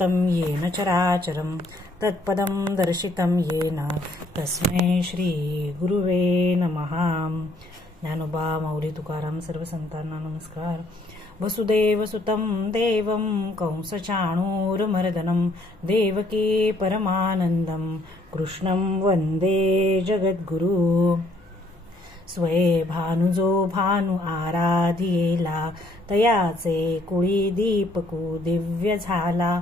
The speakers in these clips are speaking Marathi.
व्याप्तं येन चराचरं तत्पदं दर्शितं येन तस्मै श्री गुरुवे नमः। ज्ञानोबा माऊली तुकाराम सर्व संतांना नमस्कार। वसुदेवसुतं देवं कंसचाणूरमर्दनं देवकी परमानंदं कृष्णं वंदे जगद्गुरु। स्वये भानुजो भानु आराधियेला तयाचे कुळी दीपकू दिव्य झाला।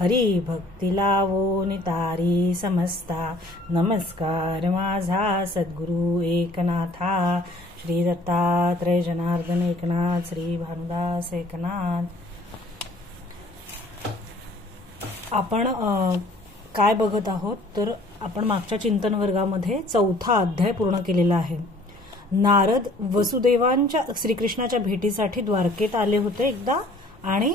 हरी भक्ती लावो नितारी समस्ता नमस्कार माझा सद्गुरु एकनाथा। श्री दत्तात्रय जनार्दन एकनाथ श्री भानुदास एकनाथ। आपण काय बघत आहोत तर आपण मागच्या चिंतन वर्गामध्ये 4था अध्याय पूर्ण केलेला आहे। नारद वसुदेवांच्या श्रीकृष्णाच्या भेटीसाठी द्वारकेत आले होते एकदा आणि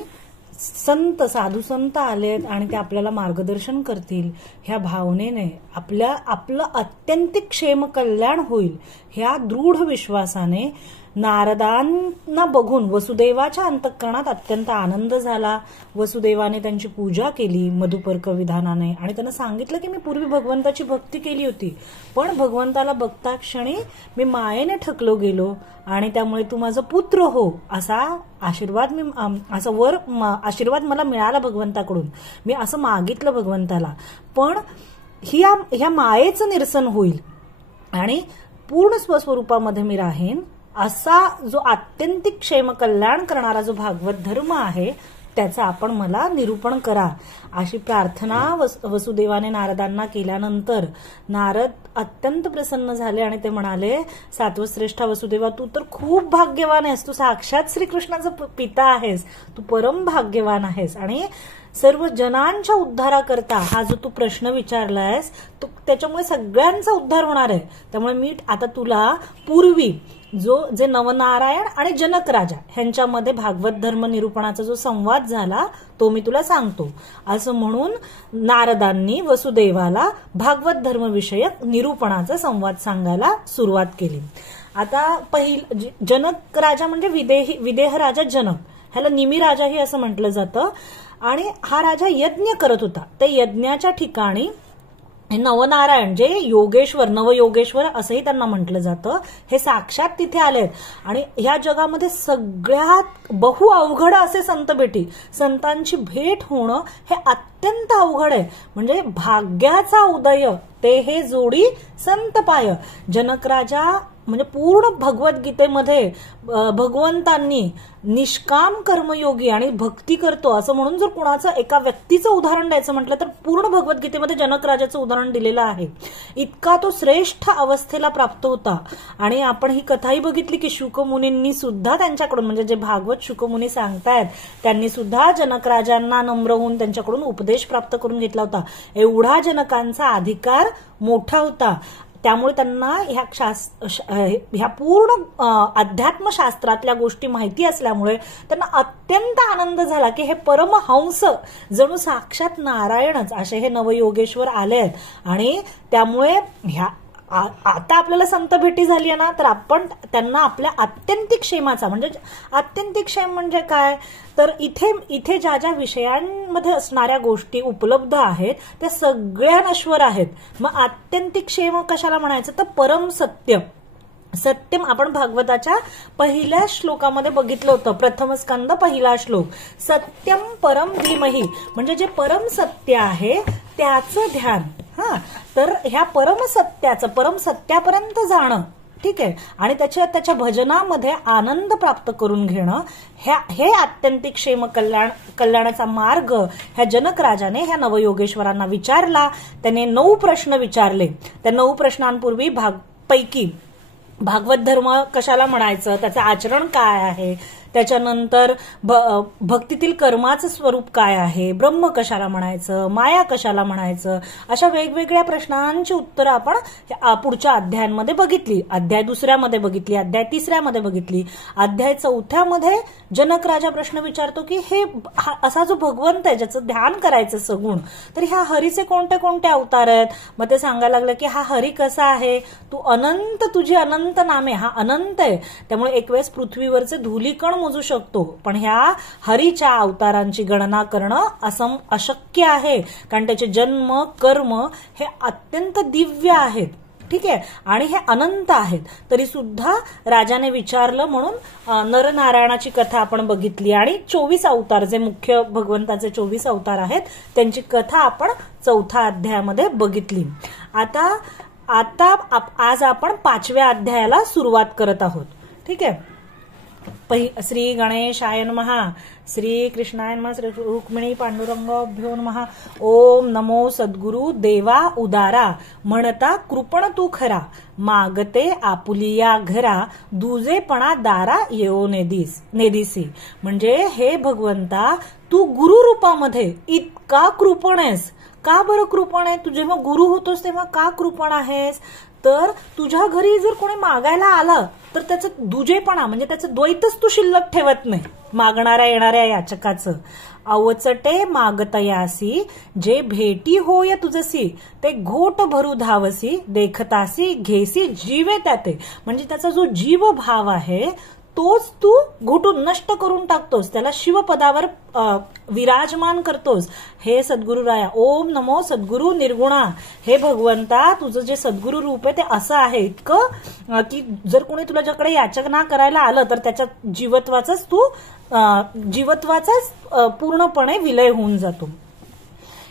संत साधू संत आलेत आणि ते आपल्याला मार्गदर्शन करतील ह्या भावनेने आपलं अत्यंतिक क्षेम कल्याण होईल ह्या दृढ विश्वासाने नारदांना बघून वसुदेवाच्या अंतःकरणात अत्यंत आनंद झाला। वसुदेवाने त्यांची पूजा केली मधुपर्क विधानाने आणि त्यांना सांगितलं की मी पूर्वी भगवंताची भक्ती केली होती पण भगवंताला बघता क्षणी मी मायेने ठकलो गेलो आणि त्यामुळे तू माझा पुत्र हो असा आशीर्वाद आशीर्वाद मला मिळाला भगवंताकडून। मी असं मागितलं भगवंताला पण ह्या मायेचं निरसन होईल आणि पूर्ण स्वस्वरूपामध्ये मी राहीन असा जो आत्यंतिक क्षेम कल्याण करणारा जो भागवत धर्म आहे त्याचा आपण मला निरूपण करा अशी प्रार्थना वसुदेवाने नारदांना केल्यानंतर नारद अत्यंत प्रसन्न झाले आणि ते म्हणाले सात्वश्रेष्ठ वसुदेवा तू तर खूप भाग्यवान आहेस, तू साक्षात श्रीकृष्णाचा पिता आहेस, तू परम भाग्यवान आहेस आणि सर्व जनांच्या उद्धाराकरता हा जो तू प्रश्न विचारलायस तो त्याच्यामुळे सगळ्यांचा उद्धार होणार आहे। त्यामुळे मी आता तुला पूर्वी जे नवनारायण आणि जनक राजा ह्यांच्यामध्ये भागवत धर्म निरूपणाचा जो संवाद झाला तो मी तुला सांगतो असं म्हणून नारदांनी वसुदेवाला भागवत धर्म विषयक निरूपणाचा संवाद सांगायला सुरुवात केली। आता जनक राजा म्हणजे विदेह राजा जनक, ह्याला निमी राजाही असं म्हटलं जातं आणि हा राजा यज्ञ करत होता। ते यज्ञाच्या ठिकाणी नवनारायण जे योगेश्वर नवयोगेश्वर असंही त्यांना म्हटलं जातं हे साक्षात तिथे आलेत आणि ह्या जगामध्ये सगळ्यात बहु अवघड असे संत भेटी संतांची भेट होणं हे अत्यंत अवघड आहे। म्हणजे भाग्याचा उदय ते हे जोडी संत पाय। जनक राजा म्हणजे पूर्ण भगवद्गीतेमध्ये भगवंतांनी निष्काम कर्मयोगी आणि भक्ती करतो असं म्हणून जर कुणाचं एका व्यक्तीचं उदाहरण द्यायचं म्हटलं तर पूर्ण भगवद्गीतेमध्ये जनक राजाचं उदाहरण दिलेलं आहे। इतका तो श्रेष्ठ अवस्थेला प्राप्त होता आणि आपण ही कथाही बघितली की शुकमुनींनी सुद्धा त्यांच्याकडून म्हणजे जे भागवत शुकमुनी सांगतायत त्यांनी सुद्धा जनक राजांना नम्र होऊन त्यांच्याकडून उपदेश प्राप्त करून घेतला होता। एवढा जनकांचा अधिकार मोठा होता त्यामुळे त्यांना ह्या पूर्ण अध्यात्मशास्त्रातल्या गोष्टी माहिती असल्यामुळे त्यांना अत्यंत आनंद झाला की हे परमहंस जणू साक्षात नारायणच असे हे नवयोगेश्वर आले आणि त्यामुळे आता आपल्याला संत भेटी झाली आहे ना तर आपण त्यांना आपल्या आत्यंतिक क्षेमाचा म्हणजे आत्यंतिक क्षेम म्हणजे काय तर इथे ज्या ज्या विषयांमध्ये असणाऱ्या गोष्टी उपलब्ध आहेत त्या सगळ्या नश्वर आहेत। मग आत्यंतिक क्षेम कशाला म्हणायचं तर परम सत्य सत्यम आपण भागवताच्या पहिल्या श्लोकामध्ये बघितलं होतं प्रथम स्कंद पहिला श्लोक सत्यम परम धीमहि म्हणजे जे परम सत्य आहे त्याचं ध्यान तर ह्या परम सत्यापर्यंत जाणं ठीक आहे आणि त्याच्या भजनामध्ये आनंद प्राप्त करून घेणं हे आत्यंतिक क्षेम कल्याणाचा मार्ग ह्या जनक राजाने ह्या नवयोगेश्वरांना विचारला। त्याने 9 प्रश्न विचारले। त्या 9 प्रश्नांपूर्वी पैकी भागवत धर्म कशाला म्हणायचं त्याचं आचरण काय आहे त्याच्यानंतर भक्तीतील कर्माचं स्वरूप काय आहे ब्रह्म कशाला म्हणायचं माया कशाला म्हणायचं अशा वेगवेगळ्या प्रश्नांची उत्तरं आपण पुढच्या अध्यायांमध्ये बघितली। अध्याय 2मध्ये बघितली, अध्याय 3मध्ये बघितली। अध्याय 4मध्ये जनक राजा प्रश्न विचारतो की हे असा जो भगवंत आहे ज्याचं ध्यान करायचं सगुण तर ह्या हरीचे कोणते कोणते अवतार आहेत। मग ते सांगायला लागलं की हा हरी कसा आहे तू अनंत तुझी अनंत नामे हा अनंत आहे त्यामुळे एक वेळेस पृथ्वीवरचे धूलिकण मोजू शकतो, पण ह्या हरीच्या अवतारांची गणना करणं अशक्य आहे, कारण त्याचे जन्म कर्म हे अत्यंत दिव्य आहेत. ठीक आहे, आणि हे अनंत आहेत. तरी सुद्धा राजाने विचारलं म्हणून नरनारायणाची कथा आपण बघितली आणि 24 अवतार जे मुख्य भगवंताचे 24 अवतार आहेत त्यांची कथा आपण 4थ्या अध्यायामध्ये बघितली. आता आज आपण 5व्या अध्यायाला सुरुवात करत आहोत. ठीक आहे, श्री गणेशाय नमः, श्री कृष्णाय नमः, श्री रुक्मिणी पांडुरंगाभ्यो नमः. ओम नमो सद्गुरु देवा उदारा, म्हणता कृपण तू खरा, मागते आपुलिया घरा, दुजेपणा दारा येओ नेदिसी. म्हणजे हे भगवंता, तू गुरु रूपामध्ये इतका कृपण आहेस. का बरं कृपण आहे? तू जेव्हा गुरु होतोस तेव्हा का कृपण आहेस? तर तुझ्या घरी जर कोणी मागायला आलं तर त्याचं दुजेपणा म्हणजे त्याचं द्वैतच तू शिल्लक ठेवत नाही. मागणाऱ्या येणाऱ्या याचकाचं अवचटे मागतयासी, जे भेटी होय तुझसी, ते घोट भरू धावसी, देखतासी घेसी जीवे त्याते. म्हणजे त्याचा जो जीव भाव आहे तोच तू घोटून नष्ट करून टाकतोस, त्याला शिवपदावर विराजमान करतोस. हे सद्गुरु राया, ओम नमो सद्गुरु निर्गुणा. हे भगवंता, तुझं जे सद्गुरु रूप आहे ते असं आहे इतकं की जर कोणी तुझ्याकडे याचना करायला आलं तर त्याच्या जीवत्वाचाच पूर्णपणे विलय होऊन जातो.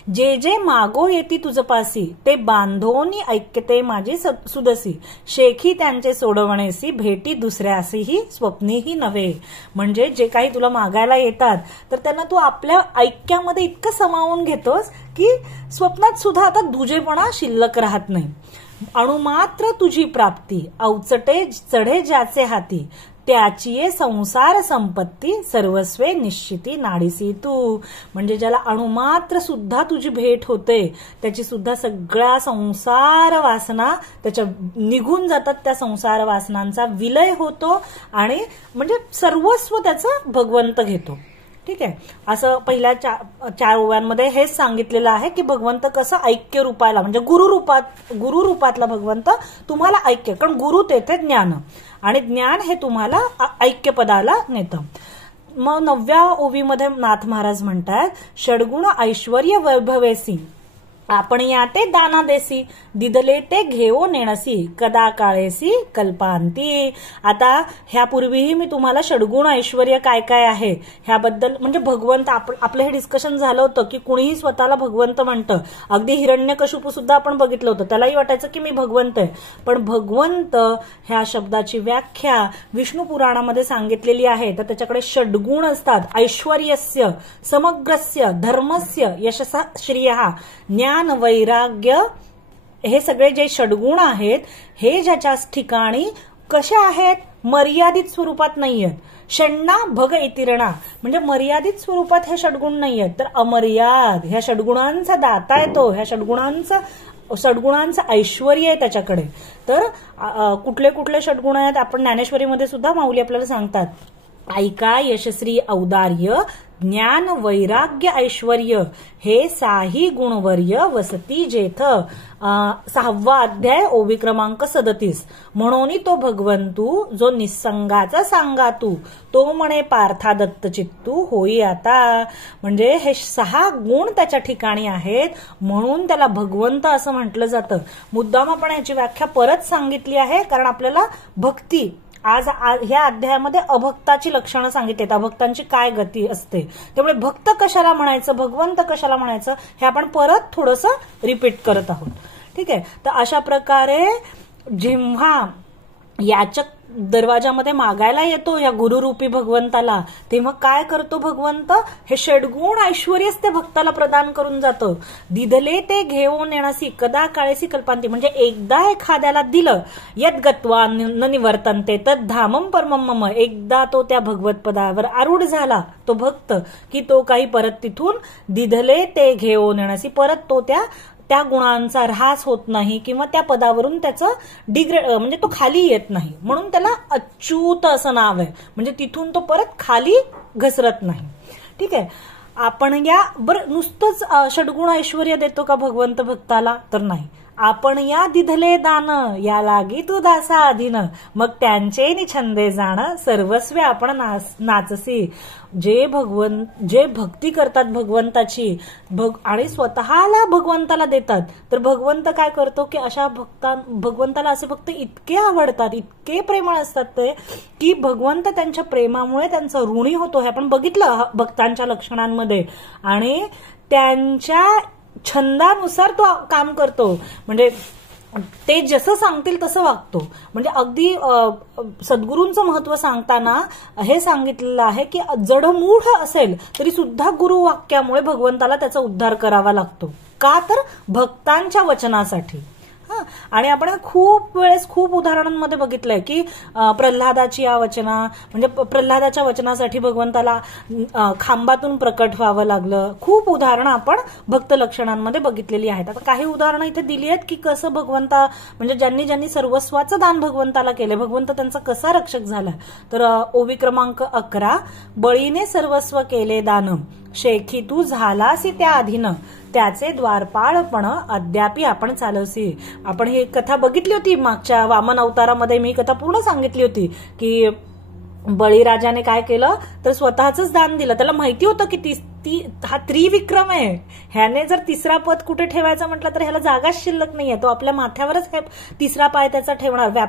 जे जे मागो येती तुझपासी, ते बांधोनी ऐक्यते माझी सुदसी, शेखी त्यांचे सोडवणेसी, भेटी दुसऱ्यासीही स्वप्नीही नव्हे. म्हणजे जे काही तुला मागायला येतात तर त्यांना तू आपल्या ऐक्यामध्ये इतकं समावून घेतोस की स्वप्नात सुद्धा आता दुजेपणा शिल्लक राहत नाही. अणुमात्र तुझी प्राप्ती, अवचटे चढे ज्याचे हाती, त्याची संसार संपत्ती, सर्वस्वे निश्चिती नाडीसी तू. म्हणजे ज्याला अणुमात्र सुद्धा तुझी भेट होते त्याची सुद्धा सगळ्या संसार वासना त्याच्या निघून जातात, त्या संसार वासनांचा विलय होतो आणि म्हणजे सर्वस्व त्याचं भगवंत घेतो. ठीक आहे, असं पहिल्या 4 ओव्यांमध्ये हेच सांगितलेलं आहे की भगवंत कसं ऐक्य रूपाला म्हणजे गुरु रूपातला भगवंत तुम्हाला ऐक्य, कारण गुरु तेथे ज्ञान आणि ज्ञान हे तुम्हाला ऐक्यपदाला नेतं. मग 9व्या ओवीमध्ये नाथ महाराज म्हणतात, षडगुण ऐश्वर्य वैभवेसी, आपण या ते दाना देसी, दिदले ते घेओ नेणसी, कदा काळेसी कल्पांती. आता ह्यापूर्वीही मी तुम्हाला षडगुण ऐश्वर्य काय काय आहे ह्याबद्दल म्हणजे भगवंत आपलं हे डिस्कशन झालं होतं की कुणीही स्वतःला भगवंत म्हणतं. अगदी हिरण्यकशिपू सुद्धा आपण बघितलं होतं, त्यालाही वाटायचं की मी भगवंत आहे. पण भगवंत ह्या शब्दाची व्याख्या विष्णू पुराणामध्ये सांगितलेली आहे. तर त्याच्याकडे षडगुण असतात, ऐश्वर्यस्य, समग्रस्य, धर्मस्य, यशसा, श्रियः, ज्ञान, वैराग्य, हे सगळे जे षडगुण आहेत हे ज्याच्या ठिकाणी कसे आहेत, मर्यादित स्वरूपात नाहीयेत. षण्णा भग इतिरणा म्हणजे मर्यादित स्वरूपात हे षडगुण नाहीयेत, तर अमर्याद ह्या षडगुणांचा दाता आहे तो, ह्या षडगुणांचं ऐश्वर्य आहे त्याच्याकडे. तर कुठले कुठले षडगुण आहेत आपण ज्ञानेश्वरीमध्ये सुद्धा माऊली आपल्याला सांगतात. ऐका यशस्वी औदार्य, ज्ञान वैराग्य ऐश्वर्य, हे साही गुणवर्य वसती जेथ. 6वा अध्याय ओवी क्रमांक 37. म्हणून तो भगवंतू जो निसंगाचा सांगातू, तो म्हणे पार्था दत्त चित्तू होई आता. म्हणजे हे 6 गुण त्याच्या ठिकाणी आहेत म्हणून त्याला भगवंत असं म्हटलं जातं. मुद्दाम आपण याची व्याख्या परत सांगितली आहे कारण आपल्याला भक्ती आज ह्या अध्यायामध्ये अभक्ताची लक्षणं सांगितलीत, अभक्तांची काय गती असते. त्यामुळे भक्त कशाला म्हणायचं, भगवंत कशाला म्हणायचं हे आपण परत थोडंसं रिपीट करत आहोत. ठीक आहे, तर अशा प्रकारे जेव्हा याचक दरवाजामध्ये मागायला येतो या गुरुरूपी भगवंताला, तेव्हा काय करतो भगवंत, हे षडगुण ऐश्वर्यच ते भक्ताला प्रदान करून जातं. दिदले ते घेऊन येणासी, कदा काळेसी कल्पांती. म्हणजे एकदा एखाद्याला दिलं, यद गत्वा न निवर्तनते तद धामम परमम मम, एकदा तो त्या भगवत पदावर आरूढ झाला तो भक्त की तो काही परत तिथून दिदले ते घेऊन येणासी, परत तो त्या गुणांचा ऱ्हास होत नाही किंवा त्या पदावरून त्याचं म्हणजे तो खाली येत नाही, म्हणून त्याला अच्युत असं नाव आहे. म्हणजे तिथून तो परत खाली घसरत नाही. ठीक आहे, आपण या बरं नुसतंच षडगुण ऐश्वर्य देतो का भगवंत भक्ताला, तर नाही. आपण या दिधले दान या लागी तू दासा अधीन, मग त्यांचे नि छंदे जाण सर्वस्वे आपण नाचसी. जे भक्ती करतात भगवंताची आणि स्वतःला भगवंताला देतात, तर भगवंत काय करतो की अशा भगवंताला असे भक्त इतके आवडतात, इतके प्रेमळ असतात ते, की भगवंत त्यांच्या प्रेमामुळे त्यांचा ऋणी होतो. हे आपण बघितलं भक्तांच्या लक्षणांमध्ये. आणि त्यांच्या छंदानुसार तो काम करतो, म्हणजे ते जसं सांगतील तसं वागतो. म्हणजे अगदी सद्गुरूंचं महत्व सांगताना हे सांगितलेलं आहे की जडमूढ असेल तरी सुद्धा गुरुवाक्यामुळे भगवंताला त्याचा उद्धार करावा लागतो. का तर भक्तांच्या वचनासाठी. आणि आपण खूप वेळेस खूप उदाहरणांमध्ये बघितलंय की प्रल्हादाची या वचना, म्हणजे प्रल्हादाच्या वचनासाठी भगवंताला खांबातून प्रकट व्हावं लागलं. खूप उदाहरणं आपण भक्त लक्षणांमध्ये बघितलेली आहेत. आता काही उदाहरणं इथे दिली आहेत की कसं भगवंता, म्हणजे ज्यांनी सर्वस्वाचं दान भगवंताला केलं, भगवंत त्यांचा कसा रक्षक झाला. तर ओवी क्रमांक 11, बळीने सर्वस्व केले दान, शेखी तू झालासी त्या अधीन, त्याचे द्वारपाळपण अद्यापी आपण चालवसी. आपण ही कथा बघितली होती मागच्या वामन अवतारामध्ये, मी कथा पूर्ण सांगितली होती की बळीराजाने काय केलं तर स्वतःच दान दिलं. त्याला माहिती होतं की हा त्रिविक्रम आहे, ह्याने जर तिसरा पद कुठे ठेवायचा म्हटलं तर ह्याला जागाच शिल्लक नाहीये, तो आपल्या माथ्यावरच तिसरा पाय त्याचा ठेवणार,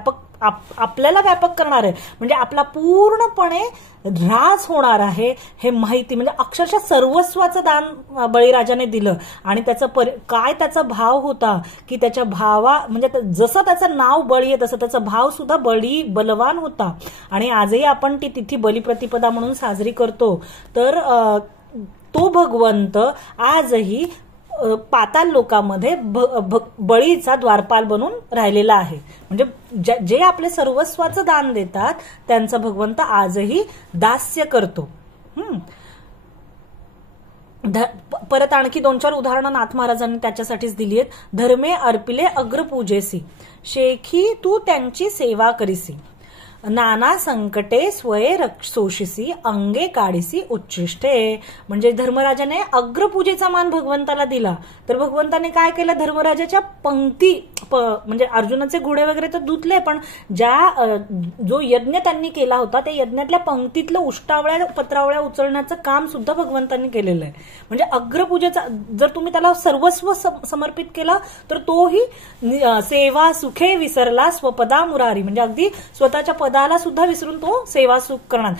आपल्याला व्यापक करणार आहे, म्हणजे आपला पूर्णपणे ऱ्हास होणार आहे हे माहिती. म्हणजे अक्षरशः सर्वस्वाचं दान बळीराजाने दिलं. आणि काय त्याचा भाव होता की त्याच्या म्हणजे जसं त्याचं नाव बळी आहे तसं त्याचा भाव सुद्धा बलवान होता. आणि आजही आपण ती तिथी बलिप्रतिपदा म्हणून साजरी करतो. तर तो भगवंत आजही पाताल लोकांमध्ये बळीचा द्वारपाल बनून राहिलेला आहे. म्हणजे जे आपले सर्वस्वाचं दान देतात त्यांचा भगवंत आजही दास्य करतो. परत आणखी 2-4 उदाहरणं नाथ महाराजांनी त्याच्यासाठीच दिली आहेत. धर्मे अर्पिले अग्रपूजेसी, शेखी तू त्यांची सेवा करीसी, नाना संकटे स्वये रक्षोषिसी, अंगे काढीसी उच्छिष्टे. म्हणजे धर्मराजाने अग्रपूजेचा मान भगवंताला दिला. तर भगवंताने काय केलं, धर्मराजाच्या पंक्ती म्हणजे अर्जुनाचे घोडे वगैरे तर धुतले, पण जो यज्ञ त्यांनी केला होता त्या यज्ञातल्या पंक्तीतलं उष्टावळ्या पत्रावळ्या उचलण्याचं काम सुद्धा भगवंतांनी केलेलं आहे. म्हणजे अग्रपूजेचा जर तुम्ही त्याला सर्वस्व समर्पित केला तर तोही सेवा सुखे विसरला स्वपदा मुरारी, म्हणजे अगदी स्वतःच्या पदाला सुद्धा विसरून तो सेवा सुख करणार.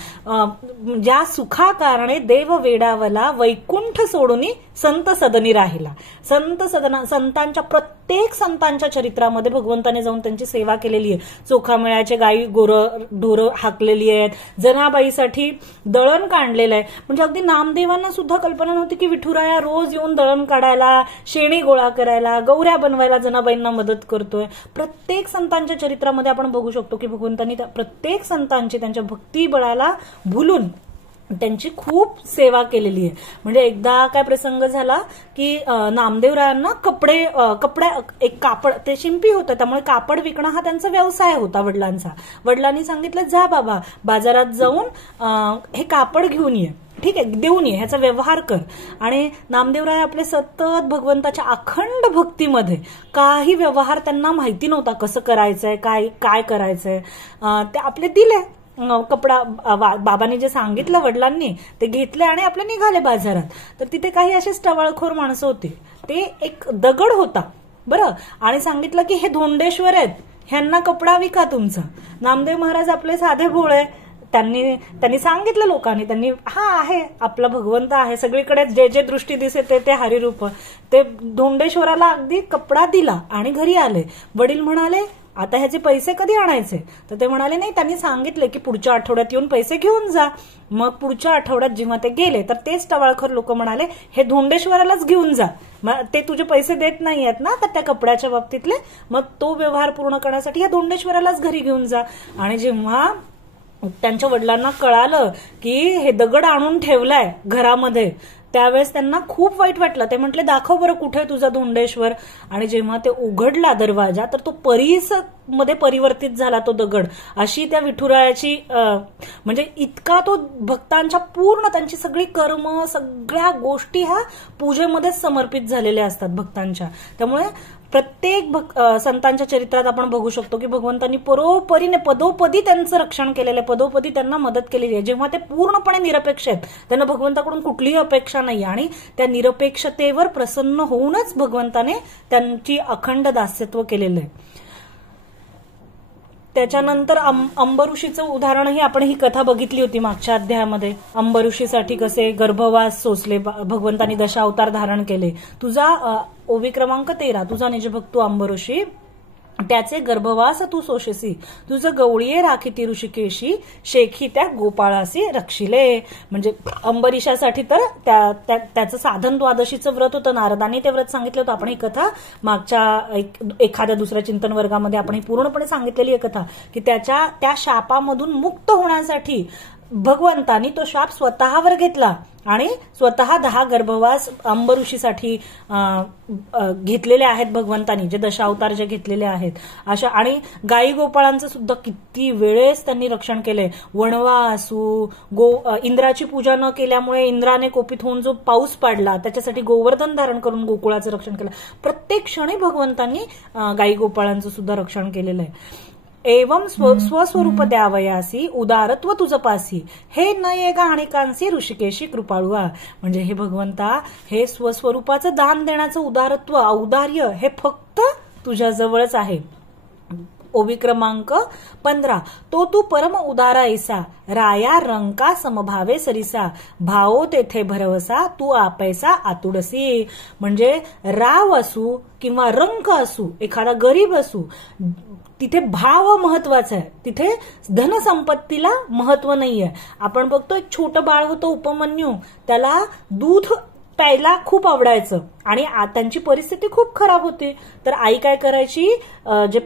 ज्या सुखा कारणे देव वेडावला, वैकुंठ सोडून संत सदनी राहिला. संतांच्या प्रत्येक संतांच्या चरित्रामध्ये भगवंताने जाऊन त्यांची सेवा केलेली आहे. चोखामेळ्याचे गायी ढोरं हाकलेली आहेत, जनाबाईसाठी दळण काढलेलं आहे. म्हणजे अगदी नामदेवांना सुद्धा कल्पना नव्हती की विठुराया रोज येऊन दळण काढायला, शेणी गोळा करायला, गौऱ्या बनवायला जनाबाईंना मदत करतोय. प्रत्येक संतांच्या चरित्रामध्ये आपण बघू शकतो की भगवंतांनी प्रत्येक संतांची त्यांच्या भक्तिबळाला भुलून त्यांची खूप सेवा केलेली आहे. म्हणजे एकदा काय प्रसंग झाला की नामदेवरायांना कपडे एक कापड, ते शिंपी होतं त्यामुळे कापड विकणं हा त्यांचा व्यवसाय होता वडिलांचा. वडिलांनी सांगितलं जा बाबा बाजारात जाऊन हे कापड घेऊन ये, ठीक आहे देऊन ये, ह्याचा व्यवहार कर. आणि नामदेवराय आपले सतत भगवंताच्या अखंड भक्तीमध्ये, काही व्यवहार त्यांना माहिती नव्हता कसं करायचंय काय करायचंय, ते आपले दिले कपडा. बाबांनी जे सांगितलं वडिलांनी ते घेतले आणि आपले निघाले बाजारात. तर तिथे काही असे टवाळखोर माणसं होती. ते एक दगड होता बरं, आणि सांगितलं की हे धोंडेश्वर आहेत, ह्यांना कपडा विका तुमचा. नामदेव महाराज आपले साधे भोळे, त्यांनी सांगितलं लोकांनी, त्यांनी आहे आपला भगवंत आहे सगळीकडे, जे दृष्टी दिसे ते हरिरूप, ते धोंडेश्वराला अगदी कपडा दिला आणि घरी आले. वडील म्हणाले आता ह्याचे पैसे कधी आणायचे, तर ते म्हणाले नाही, त्यांनी सांगितले की पुढच्या आठवड्यात येऊन पैसे घेऊन जा. मग पुढच्या आठवड्यात जेव्हा ते गेले तर तेच टवाळखोर लोक म्हणाले हे धोंडेश्वरालाच घेऊन जा, ते तुझे पैसे देत नाही आहेत ना तर त्या कपड्याच्या बाबतीतले, मग तो व्यवहार पूर्ण करण्यासाठी ह्या धोंडेश्वरालाच घरी घेऊन जा. आणि जेव्हा त्यांच्या वडिलांना कळालं की हे दगड आणून ठेवलाय घरामध्ये, त्यावेळेस त्यांना खूप वाईट वाटलं. ते म्हटले दाखव बरं कुठे तुझा धोंडेश्वर. आणि जेव्हा ते उघडला दरवाजा तर तो मध्ये परिवर्तित झाला तो दगड. अशी त्या विठुरायाची म्हणजे इतका तो भक्तांच्या पूर्ण त्यांची सगळी कर्म सगळ्या गोष्टी ह्या पूजेमध्येच समर्पित झालेल्या असतात भक्तांच्या. त्यामुळे प्रत्येक संतांच्या चरित्रात आपण बघू शकतो की भगवंतांनी परोपरीने पदोपदी त्यांचं रक्षण केलेलं आहे, पदोपदी त्यांना मदत केलेली आहे. जेव्हा ते पूर्णपणे निरपेक्ष आहेत, त्यांना भगवंताकडून कुठलीही अपेक्षा नाही आणि त्या निरपेक्षतेवर प्रसन्न होऊनच भगवंताने त्यांची अखंड दास्यत्व केलेलं आहे. त्याच्यानंतर अंबऋषीचं उदाहरणही आपण ही कथा बघितली होती मागच्या अध्यायामध्ये. अंबऋषीसाठी कसे गर्भवास सोसले, भगवंतानी दशावतार धारण केले. तुझा ओवी क्रमांक 13, तुझा निजभक्तू अंबऋषी त्याचे गर्भवास तू सोशसी, तुझं गवळीये राखीती ऋषिकेशी, शेखी त्या गोपाळासी रक्षिले. म्हणजे अंबरीशासाठी तर त्याचं साधन द्वादशीचं व्रत होतं. नारदाने ते व्रत सांगितलं होतं. आपण ही कथा मागच्या एखाद्या दुसऱ्या चिंतन वर्गामध्ये आपण ही पूर्णपणे सांगितलेली आहे कथा, की त्या शापामधून मुक्त होण्यासाठी भगवंतानी तो शाप स्वतःवर घेतला आणि स्वतः 10 गर्भवास अंबऋषीसाठी घेतलेले आहेत भगवंतानी, जे दशावतार जे घेतलेले आहेत अशा. आणि गायी गोपाळांचं सुद्धा किती वेळेस त्यांनी रक्षण केलंय. वणवा असू, इंद्राची पूजा न केल्यामुळे इंद्राने कोपित होऊन जो पाऊस पाडला त्याच्यासाठी गोवर्धन धारण करून गोकुळाचं रक्षण केलं. प्रत्येक क्षणी भगवंतांनी गायी गोपाळांचं सुद्धा रक्षण केलेलं आहे. एवं स्वस्वरूप द्यावयासी, उदारत्व तुझ पासी, हे न ये गाणिकांसी ऋषिकेशी कृपाळुआ. म्हणजे हे भगवंता, हे स्वस्वरूपाचं दान देण्याचं उदारत्व, औदार्य हे फक्त तुझ्या जवळच आहे. ओवी क्रमांक 15, तो तू परम उदारा ऐसा, राया रंका समभावे सरिसा, भावो तेथे भरवसा, तू आपैसा आतुडसी. म्हणजे राव असू किंवा रंक असू, एखादा गरीब असू, तिथे भाव महत्वाचा आहे, तिथे धनसंपत्तीला महत्व नाहीये. आपण बघतो एक छोटं बाळ होतं उपमन्यू, त्याला दूध प्यायला खूप आवडायचं आणि त्यांची परिस्थिती खूप खराब होती. तर आई काय करायची, जे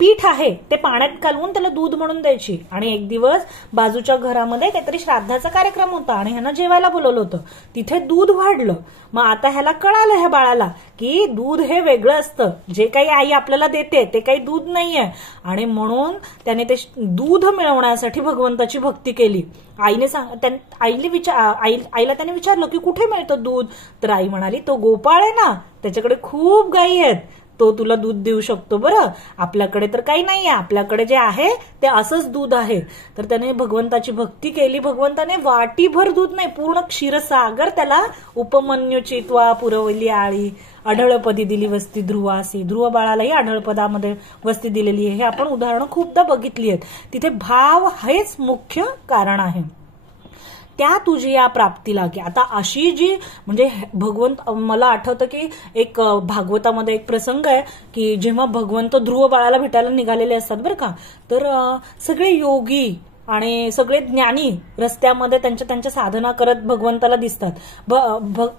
पीठ आहे ते पाण्यात घालून त्याला दूध म्हणून द्यायची. आणि एक दिवस बाजूच्या घरामध्ये काहीतरी श्राद्धाचा कार्यक्रम होता आणि ह्यांना जेवायला बोलवलं होतं. तिथे दूध वाढलं. मग आता ह्याला कळालं, ह्या बाळाला, की दूध हे वेगळं असतं, जे काही आई आपल्याला देते ते काही दूध नाहीये. आणि म्हणून त्याने ते दूध मिळवण्यासाठी भगवंताची भक्ती केली. आईला त्याने विचारलं की कुठे मिळतं दूध. तर आई म्हणाली, तो गोपाळ आहे ना, त्याच्याकडे खूप गायी आहेत, तो तुला दूध देऊ शकतो. बरं, आपल्याकडे तर काही नाहीये, आपल्याकडे जे आहे ते असंच दूध आहे. तर त्याने भगवंताची भक्ती केली. भगवंताने वाटीभर दूध नाही, पूर्ण क्षीरसागर त्याला उपमन्यूची त्वा पुरवली आळी, अढळपदी दिली वस्ती ध्रुवासी. ध्रुव बाळालाही अढळपदामध्ये वस्ती दिलेली आहे. हे आपण उदाहरणं खूपदा बघितली आहेत. तिथे भाव हेच मुख्य कारण आहे. त्या तुझी या प्राप्तीला की आता अशी जी म्हणजे भगवंत, मला आठवतं की एक भागवतामध्ये एक प्रसंग आहे की जेव्हा भगवंत ध्रुव बाळाला भेटायला निघालेले असतात बरं का, तर सगळे योगी आणि सगळे ज्ञानी रस्त्यामध्ये त्यांच्या साधना करत भगवंताला दिसतात.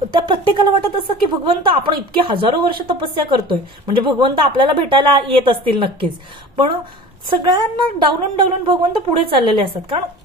त्या प्रत्येकाला वाटत असतं की भगवंत, आपण इतके हजारो वर्ष तपस्या करतोय, म्हणजे भगवंत आपल्याला भेटायला येत असतील नक्कीच. पण सगळ्यांना डावलून भगवंत पुढे चाललेले असतात.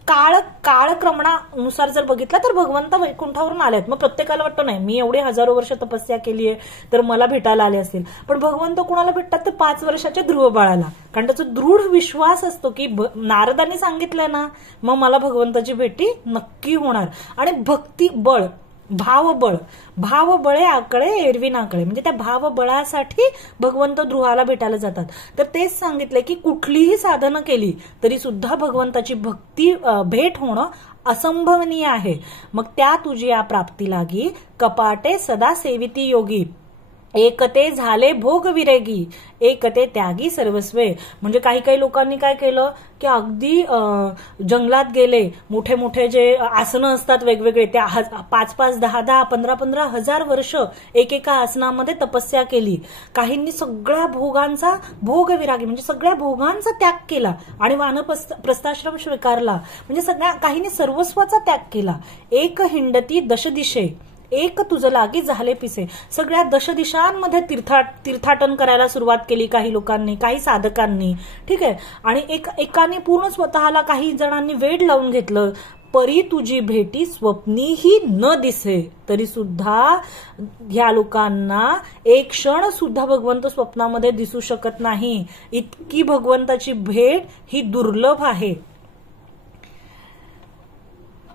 कारण काळक्रमणानुसार जर बघितलं तर भगवंत वैकुंठावरून आलेत. मग प्रत्येकाला वाटतं नाही, मी एवढे हजारो वर्ष तपस्या केली आहे तर मला भेटायला आले असतील. पण भगवंत कुणाला भेटतात तर 5 वर्षाच्या ध्रुव बाळाला. कारण त्याचा दृढ विश्वास असतो की नारदांनी सांगितलंय ना, मग मला भगवंताची भेटी नक्की होणार. आणि भक्ती बळ, भावबळे आकळे एरवी नाकळे, म्हणजे त्या भावबळासाठी भगवंत ध्रुवाला भेटायला जातात. तर तेच सांगितलंय की कुठलीही साधनं केली तरी सुद्धा भगवंताची भक्ती भेट होणं असंभवनीय आहे. मग त्या तुझी या प्राप्ती लागी, कपाटे सदा सेविती योगी, एकते झाले भोग विरेगी, एकते त्यागी सर्वस्वे. म्हणजे काही लोकांनी काय केलं की अगदी जंगलात गेले, मोठे मोठे जे आसनं असतात वेगवेगळे, त्या 5-5, 10-10, 15-15 हजार वर्ष एकेका आसनामध्ये तपस्या केली. काहींनी सगळ्या भोगांचा भोग विरागी म्हणजे सगळ्या भोगांचा त्याग केला आणि वानप्रस्थाश्रम स्वीकारला. म्हणजे काहींनी सर्वस्वाचा त्याग केला. एक हिंडती दशदिशे, एक तुझं लागी झाले पिसे. सगळ्या दशदिशांमध्ये तीर्थाटन करायला सुरुवात केली काही लोकांनी, काही साधकांनी, ठीक आहे. आणि एकाने पूर्ण स्वतःला, काही जणांनी वेड लावून घेतलं. परी तुझी भेटी स्वप्नीही न दिसे, तरी सुद्धा ह्या लोकांना एक क्षण सुद्धा भगवंत स्वप्नामध्ये दिसू शकत नाही. इतकी भगवंताची भेट ही दुर्लभ आहे.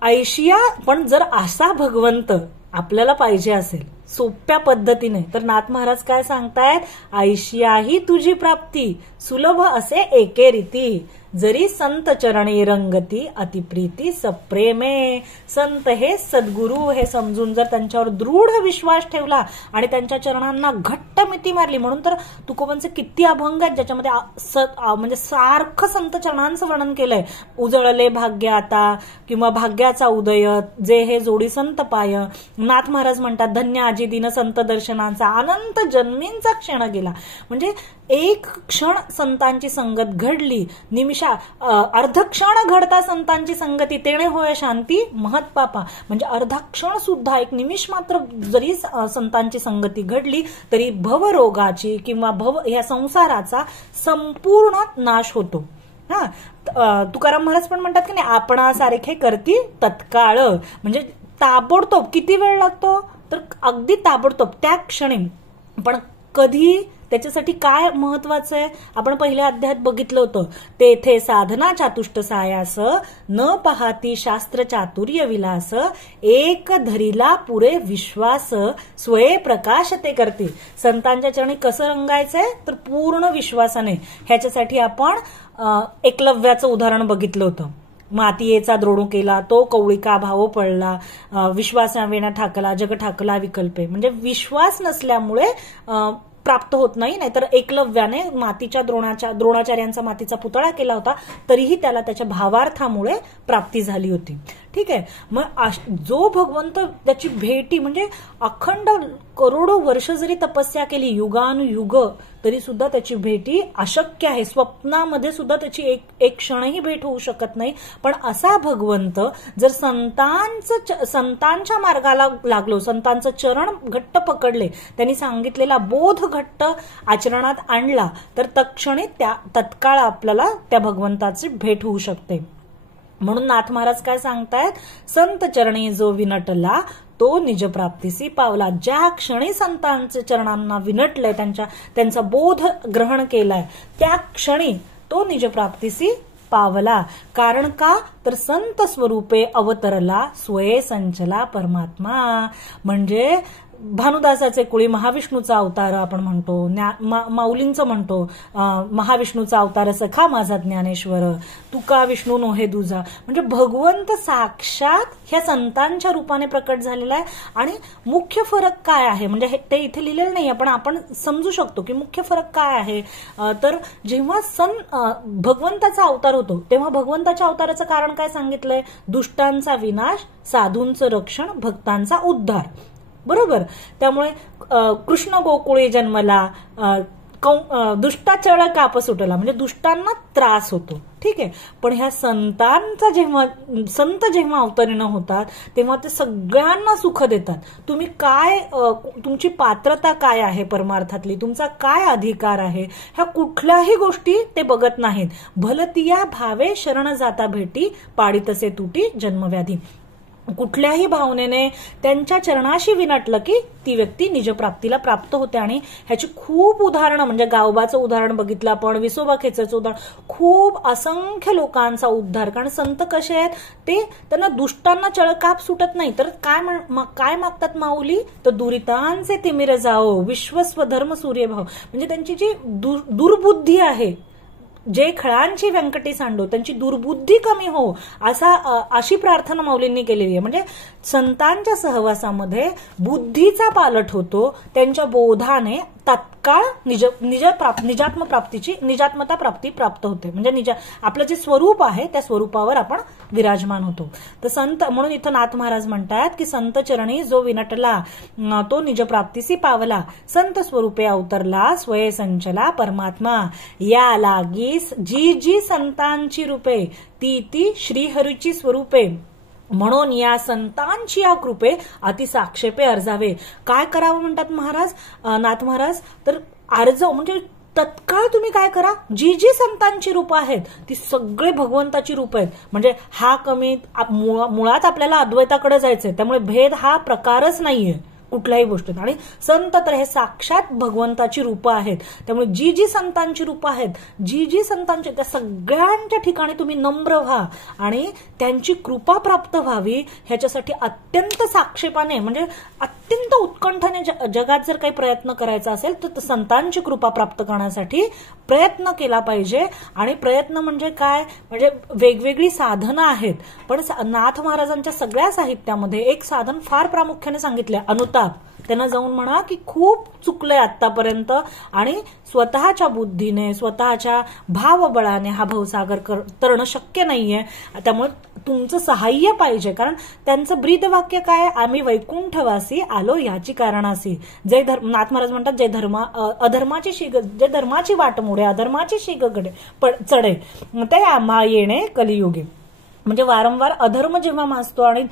ऐशिया, पण जर असा भगवंत आपल्याला पाहिजे असेल, सोप्या पद्धतीने. तर नाथ महाराज काय सांगतायत, ऐशी आहे तुझी प्राप्ती सुलभ असे एके रीती, जरी संत चरणी रंगती अतिप्रीती सप्रेमे. संत हे सद्गुरू हे समजून जर त्यांच्यावर दृढ विश्वास ठेवला आणि त्यांच्या चरणांना घट्ट मिठी मारली. म्हणून तर तुकोबांचे किती अभंग आहेत ज्याच्यामध्ये म्हणजे सारखं संत चरणांचं वर्णन केलंय. उजळले भाग्य आता किंवा भाग्याचा उदय, जे हे जोडी संत पाय. नाथ महाराज म्हणतात, धन्य आजी दिन संत दर्शनांचा अनंत जन्मींचा क्षण गेला. म्हणजे एक क्षण संतांची संगत घडली, निमिषा अर्ध क्षण घडता संतांची संगती, तेणे होय शांती महत्पापा. म्हणजे अर्धा क्षण सुद्धा, एक निमिष मात्र जरी संतांची संगती घडली तरी भवरोगाची किंवा भव या संसाराचा संपूर्ण नाश होतो. तुकाराम महाराज पण म्हणतात की नाही, आपणासारखे करती तत्काळ. म्हणजे ताबडतोब. किती वेळ लागतो, तर अगदी ताबडतोब त्या क्षणी. पण कधी, त्याच्यासाठी काय महत्वाचं आहे, आपण पहिल्या अध्यायात बघितलं होतं. तेथे साधना चातुष्ट सायास, न पाहती शास्त्र चातुर्य विलास, एक धरीला पुरे विश्वास, स्वये प्रकाश ते करते. संतांच्या चरणी कसं रंगायचंय, तर पूर्ण विश्वासाने. ह्याच्यासाठी आपण एकलव्याचं उदाहरण बघितलं होतं. मातीयेचा द्रोणू केला तो कवळिका भाव पडला, विश्वासावेना ठाकला जग ठाकला विकल्पे. म्हणजे विश्वास नसल्यामुळे प्राप्त होत नाही. नाहीतर एकलव्याने मातीच्या द्रोणाचार्यांचा मातीचा पुतळा केला होता तरीही त्याला त्याच्या भावार्थामुळे प्राप्ती झाली होती. ठीक आहे. मग जो भगवंत त्याची भेटी, म्हणजे अखंड करोडो वर्ष जरी तपस्या केली, युगानुयुग, तरी सुद्धा त्याची भेटी अशक्य आहे. स्वप्नामध्ये सुद्धा त्याची एक क्षणही भेट होऊ शकत नाही. पण असा भगवंत जर संतांच्या मार्गाला लागलो, संतांचं चरण घट्ट पकडले, त्यांनी सांगितलेला बोध घट्ट आचरणात आणला, तर तत्क्षणी तत्काळ आपल्याला त्या भगवंताची भेट होऊ शकते. म्हणून नाथ महाराज काय सांगतायत, संत चरणी जो विनटला तो निज प्राप्तीसी पावला. ज्या क्षणी संतांच्या चरणांना विनटलंय, त्यांचा बोध ग्रहण केलाय, त्या क्षणी तो निज प्राप्तीसी पावला. कारण का, तर संत स्वरूपे अवतरला स्वये संचला परमात्मा. म्हणजे भानुदासाचे कुळी महाविष्णूचा अवतार आपण म्हणतो, माऊलींचं म्हणतो महाविष्णूचा अवतार सखा माझा ज्ञानेश्वर, तुका विष्णू नोहे दुजा. म्हणजे भगवंत साक्षात ह्या संतांच्या रूपाने प्रकट झालेला आहे. आणि मुख्य फरक काय आहे, म्हणजे ते इथे लिहिलेलं नाही, पण आपण समजू शकतो की मुख्य फरक काय आहे. तर जेव्हा भगवंताचा अवतार होतो तेव्हा भगवंताच्या अवताराचं कारण काय सांगितलंय, दुष्टांचा विनाश, साधूंचं रक्षण, भक्तांचा उद्धार. बरोबर. त्यामुळे कृष्ण गोकुळी जन्मला, दुष्टाचळ काप सुटला, म्हणजे दुष्टांना त्रास होतो. ठीक आहे. पण ह्या संत जेव्हा अवतरीण होतात तेव्हा ते सगळ्यांना सुख देतात. तुम्ही काय, तुमची पात्रता काय आहे परमार्थातली, तुमचा काय अधिकार आहे, ह्या कुठल्याही गोष्टी ते बघत नाहीत. भलतिया भावे शरण जाता भेटी, पाडी तसे तुटी जन्मव्याधी. कुठल्याही भावनेने त्यांच्या चरणाशी विनटलं की ती व्यक्ती निजप्राप्तीला प्राप्त होते. आणि ह्याची खूप उदाहरणं, म्हणजे गावबाचं उदाहरण बघितलं आपण, विसोबा खेचरचं उदाहरण, खूप असंख्य लोकांचा उद्धार. कारण संत कसे आहेत, ते त्यांना दुष्टांना चळकाप सुटत नाही. तर काय मागतात माऊली, तर दुरितांचे तिमिर जाओ, विश्वस्व धर्म सूर्यभाव. म्हणजे त्यांची जी दुर्बुद्धी आहे, जे खळांची व्यंकटी सांडो, त्यांची दुर्बुद्धी कमी हो, अशी प्रार्थना माऊलींनी केलेली आहे. म्हणजे संतांच्या सहवासामध्ये बुद्धीचा पालट होतो, त्यांच्या बोधाने तत्काळ निजात्मता प्राप्ती प्राप्त होते. म्हणजे आपलं जे स्वरूप आहे त्या स्वरूपावर आपण विराजमान होतो. तर संत, म्हणून इथं नाथ महाराज म्हणतात की संत चरणी जो विनटला तो निजप्राप्तीसी पावला, संत स्वरूपे अवतरला स्वये संचला परमात्मा. या लागी जी संतांची रूपे ती श्रीहरीची स्वरूपे, म्हणून या संतांची या कृपे अतिसाक्षेपे अर्जावे. काय करावं म्हणतात नाथ महाराज, तर अर्ज म्हणजे तत्काळ तुम्ही काय करा, जी संतांची रूप आहेत ती सगळे भगवंताची रूप आहेत. म्हणजे हा कमी, मुळात आपल्याला अद्वैताकडे जायचंय, त्यामुळे भेद हा प्रकारच नाहीये. कुठल्याही गोष्टीत. आणि संत तर हे साक्षात भगवंताची रूपं आहेत. त्यामुळे जी जी संतांची रूपं आहेत, जी जी संतांची, त्या सगळ्यांच्या ठिकाणी तुम्ही नम्र व्हा आणि त्यांची कृपा प्राप्त व्हावी ह्याच्यासाठी अत्यंत साक्षेपाने म्हणजे अत्यंत उत्कंठाने जगात जर काही प्रयत्न करायचा असेल तर संतांची कृपा प्राप्त करण्यासाठी प्रयत्न केला पाहिजे. आणि प्रयत्न म्हणजे काय, म्हणजे वेगवेगळी साधनं आहेत, पण नाथ महाराजांच्या सगळ्या साहित्यामध्ये एक साधन फार प्रामुख्याने सांगितले, अनुताप. त्यांना जाऊन म्हणा की खूप चुकलंय आतापर्यंत आणि स्वतःच्या बुद्धीने स्वतःच्या भावबळाने हा भवसागर तरणं शक्य नाहीये, त्यामुळे तुमचं सहाय्य पाहिजे. कारण त्यांचं ब्रीदवाक्य काय, आम्ही वैकुंठवासी आलो याची कारणासी. नाथ महाराज म्हणतात जे धर्माची वाट मोडे अधर्माची शिग चढे ते आम्हा येणे कलियुगे. म्हणजे वारंवार अधर्म जेव्हा माजतो आणि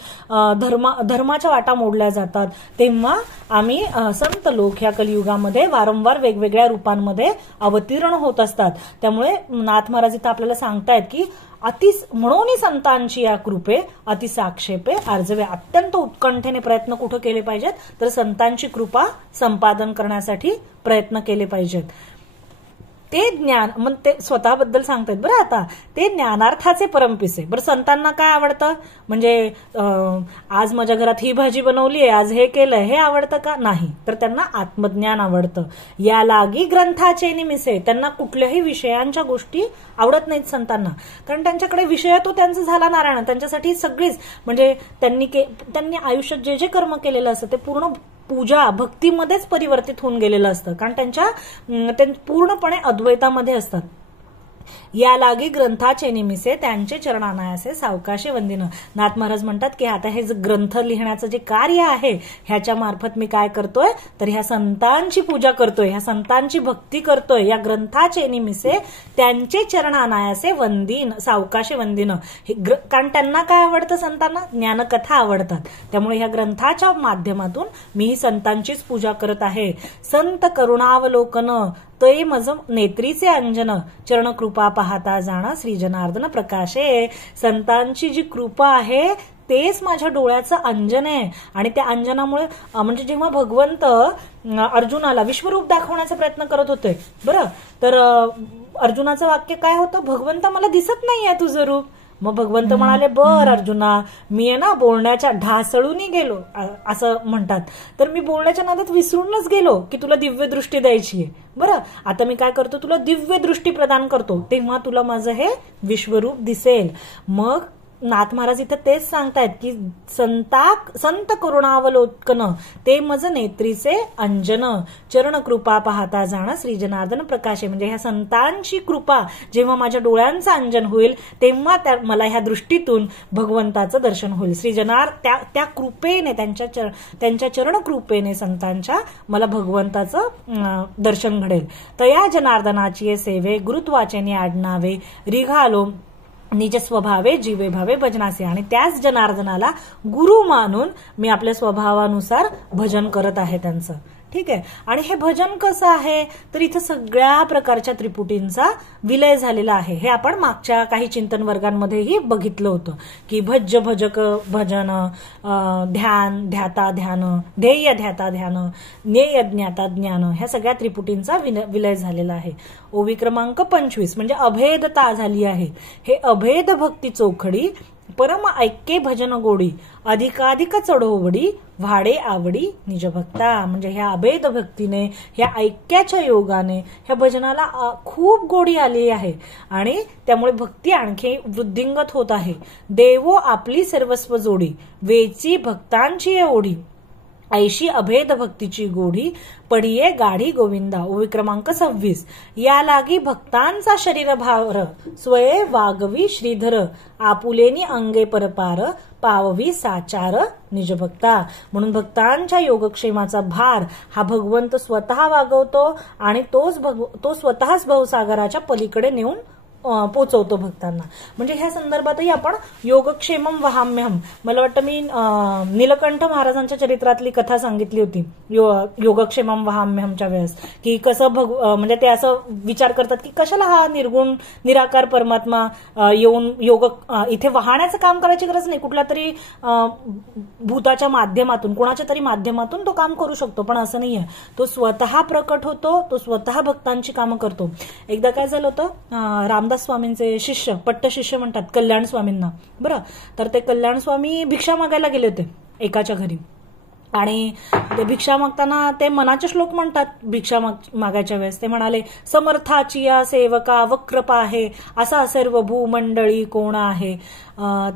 धर्माच्या वाटा मोडल्या जातात तेव्हा आम्ही संत लोक ह्या कलियुगामध्ये वारंवार वेगवेगळ्या रूपांमध्ये अवतीर्ण होत असतात. त्यामुळे नाथ महाराज इथं आपल्याला सांगतायत की म्हणून संतांची या कृपे अतिसाक्षेपे आर्जवे. अत्यंत उत्कंठेने प्रयत्न कुठं केले पाहिजेत, तर संतांची कृपा संपादन करण्यासाठी प्रयत्न केले पाहिजेत. ते ज्ञान मग ते स्वतःबद्दल सांगतात. बरं, आता ते ज्ञानार्थाचे परमपिसे. बरं, संतांना काय आवडतं, म्हणजे आज माझ्या घरात ही भाजी बनवली आहे, आज हे केलंय, हे आवडतं का, नाही, तर त्यांना आत्मज्ञान आवडतं. या लागी ग्रंथाचे निमिसे. त्यांना कुठल्याही विषयांच्या गोष्टी आवडत नाहीत संतांना, कारण त्यांच्याकडे विषय तो त्यांचा झाला नारायण. त्यांच्यासाठी सगळीच म्हणजे त्यांनी आयुष्यात जे जे कर्म केलेलं असतं ते पूर्ण पूजा भक्तीमध्येच परिवर्तित होऊन गेलेलं असतं, कारण त्यांच्या पूर्णपणे अद्वैतामध्ये असतात. या लागी ग्रंथाचे निमिसे त्यांचे चरणानायासे सावकाशे वंदिन. नाथ महाराज म्हणतात की आता हे ग्रंथ लिहिण्याचं जे कार्य आहे ह्याच्या मार्फत मी काय करतोय, तर ह्या संतांची पूजा करतोय, ह्या संतांची भक्ती करतोय. या ग्रंथाचे निमिसे त्यांचे चरणानायासे वंदिन सावकाशे वंदिन. कारण त्यांना काय आवडतं, संतांना ज्ञानकथा आवडतात. त्यामुळे ह्या ग्रंथाच्या माध्यमातून मी ही संतांचीच पूजा करत आहे. संत करुणावलोकन ते मज नेत्रीचे अंजन चरण कृपा पाहता जाणं श्री जनार्दन प्रकाशे. संतांची जी कृपा आहे तेच माझ्या डोळ्याचं अंजन आहे. आणि त्या अंजनामुळे म्हणजे जेव्हा भगवंत अर्जुनाला विश्वरूप दाखवण्याचा प्रयत्न करत होते, बरं, तर अर्जुनाचं वाक्य काय होतं, भगवंत मला दिसत नाहीये तुझं रूप. मग भगवंत म्हणाले, बर अर्जुना, मी आहे ना बोलण्याच्या ढासळून गेलो असं म्हणतात, तर मी बोलण्याच्या नादात विसरूनच गेलो की तुला दिव्य दृष्टी द्यायची आहे. बरं, आता मी काय करतो, तुला दिव्य दृष्टी प्रदान करतो, तेव्हा तुला माझं हे विश्वरूप दिसेल. मग नाथ महाराज इथं तेच सांगतायत की संत करुणावलोकन ते मज नेत्रीचे अंजन चरण कृपा पाहता जाणं श्री जनार्दन प्रकाशे. म्हणजे ह्या संतांची कृपा जेव्हा माझ्या डोळ्यांचं अंजन होईल तेव्हा मला ह्या दृष्टीतून भगवंताचं दर्शन होईल. श्री त्या कृपेने त्यांच्या चरण कृपेने संतांच्या मला भगवंताचं दर्शन घडेल. तया जनार्दनाची सेवे गुरुत्वाचे आडनावे रिघालो निज स्वभावे जीवे भावे भजनासे. आणि त्याच जनार्दनाला गुरु मानून मी आपल्या स्वभावानुसार भजन करत आहे त्यांचं. ठीक आहे. आणि हे भजन कसं आहे, तर इथं सगळ्या प्रकारच्या त्रिपुटींचा विलय झालेला आहे. हे आपण मागच्या काही चिंतन वर्गांमध्येही बघितलं होतं की भज्य भजक भजन, ध्यान ध्याता ध्यान, ध्येय ध्याता ध्यान, ज्ञेय ज्ञाता ज्ञान, ह्या सगळ्या त्रिपुटींचा विलय झालेला आहे. ओवी क्रमांक 25 म्हणजे अभेदता झाली आहे. हे अभेद भक्ती चोखडी परम ऐक्ये भजन गोडी अधिकाधिक चढोवडी वाढे आवडी निज भक्ता. म्हणजे ह्या अभेद भक्तीने, ह्या ऐक्याच्या योगाने ह्या भजनाला खूप गोडी आली आहे आणि त्यामुळे भक्ती आणखी वृद्धिंगत होत आहे. देवो आपली सर्वस्व जोडी वेची भक्तांची ओढी ऐशी अभेद भक्तीची गोडी पडिये गाढी गोविंदा. ओवी क्रमांक 26. या लागी भक्तांचा शरीर भार स्वये वागवी श्रीधर आपुलेनी अंगे परपार पाववी साचार निज भक्ता. म्हणून भक्तांच्या योगक्षेमाचा भार हा भगवंत स्वतः वागवतो आणि तो स्वतःच भवसागराच्या पलीकडे नेऊन पोचवतो भक्तांना. म्हणजे ह्या संदर्भातही आपण योगक्षेमम वहाम्यहम, मला वाटतं मी नीलकंठ महाराजांच्या चरित्रातली कथा सांगितली होती योगक्षेमम वहाम्यहमच्या वेळेस, की कसं म्हणजे ते असं विचार करतात की कशाला हा निर्गुण निराकार परमात्मा येऊन इथे वाहण्याचं काम करायची गरज नाही, कुठल्या तरी भूताच्या माध्यमातून, कोणाच्या तरी माध्यमातून तो काम करू शकतो. पण असं नाहीये, तो स्वतः प्रकट होतो, तो स्वतः भक्तांची कामं करतो. एकदा काय झालं होतं, रामदास स्वामींचे शिष्य, पट्ट शिष्य म्हणतात कल्याण स्वामींना, बरं, तर ते कल्याण स्वामी भिक्षा मागायला गेले होते एकाच्या घरी. आणि ते भिक्षा मागताना ते मनाचे श्लोक म्हणतात भिक्षा मागायच्या वेळेस. ते म्हणाले, समर्थाची या सेवका वक्रपा आहे, असा सर्व भूमंडळी कोण आहे.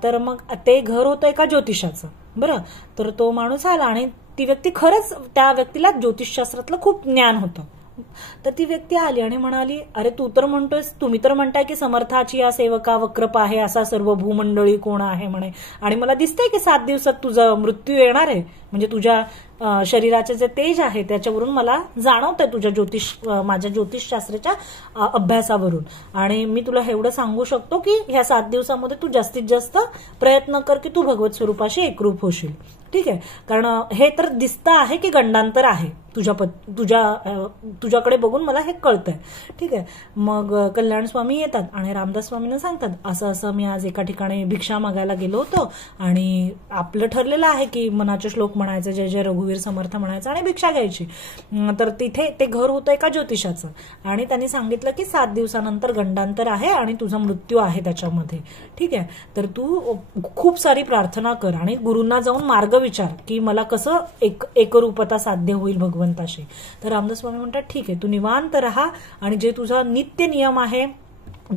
तर मग ते घर होतं एका ज्योतिषाचं, बरं. तर तो माणूस आला आणि ती व्यक्ती, खरंच त्या व्यक्तीला ज्योतिषशास्त्रातलं खूप ज्ञान होतं. तर ती व्यक्ती आली आणि म्हणाली, अरे तू तर म्हणतोय, तुम्ही तर म्हणताय की समर्थाची या सेवका वक्रपा आहे, असा सर्व भूमंडळी कोण आहे म्हणे, आणि मला दिसतंय की 7 दिवसात तुझा मृत्यू येणार आहे. म्हणजे तुझ्या शरीराचे जे तेज आहे त्याच्यावरून मला जाणवतंय तुझ्या माझ्या ज्योतिषशास्त्राच्या अभ्यासावरून. आणि मी तुला एवढं सांगू शकतो की ह्या 7 दिवसामध्ये तू जास्तीत जास्त प्रयत्न कर की तू भगवत स्वरूपाशी एकरूप होशील. ठीक आहे, कारण हे तर दिसतं आहे की गंडांतर आहे तुझ्याकडे बघून मला हे कळतंय. ठीक आहे, मग कल्याण स्वामी येतात आणि रामदास स्वामींना सांगतात, असं असं मी आज एका ठिकाणी भिक्षा मागायला गेलो होतो आणि आपलं ठरलेलं आहे की मनाचे श्लोक म्हणायचे, जय जय रघुवीर समर्थ म्हणायचं आणि भिक्षा घ्यायची. तर तिथे ते घर होतं एका ज्योतिषाचं आणि त्यांनी सांगितलं की 7 दिवसानंतर गंडांतर आहे आणि तुझा मृत्यू आहे त्याच्यामध्ये. ठीक आहे, तर तू खूप सारी प्रार्थना कर आणि गुरूंना जाऊन मार्ग विचार की मला कसं एकरूपता साध्य होईल भगवंताशी. तर रामदास स्वामी म्हणतात, ठीक आहे, तू निवांत राहा आणि जे तुझा नित्य नियम आहे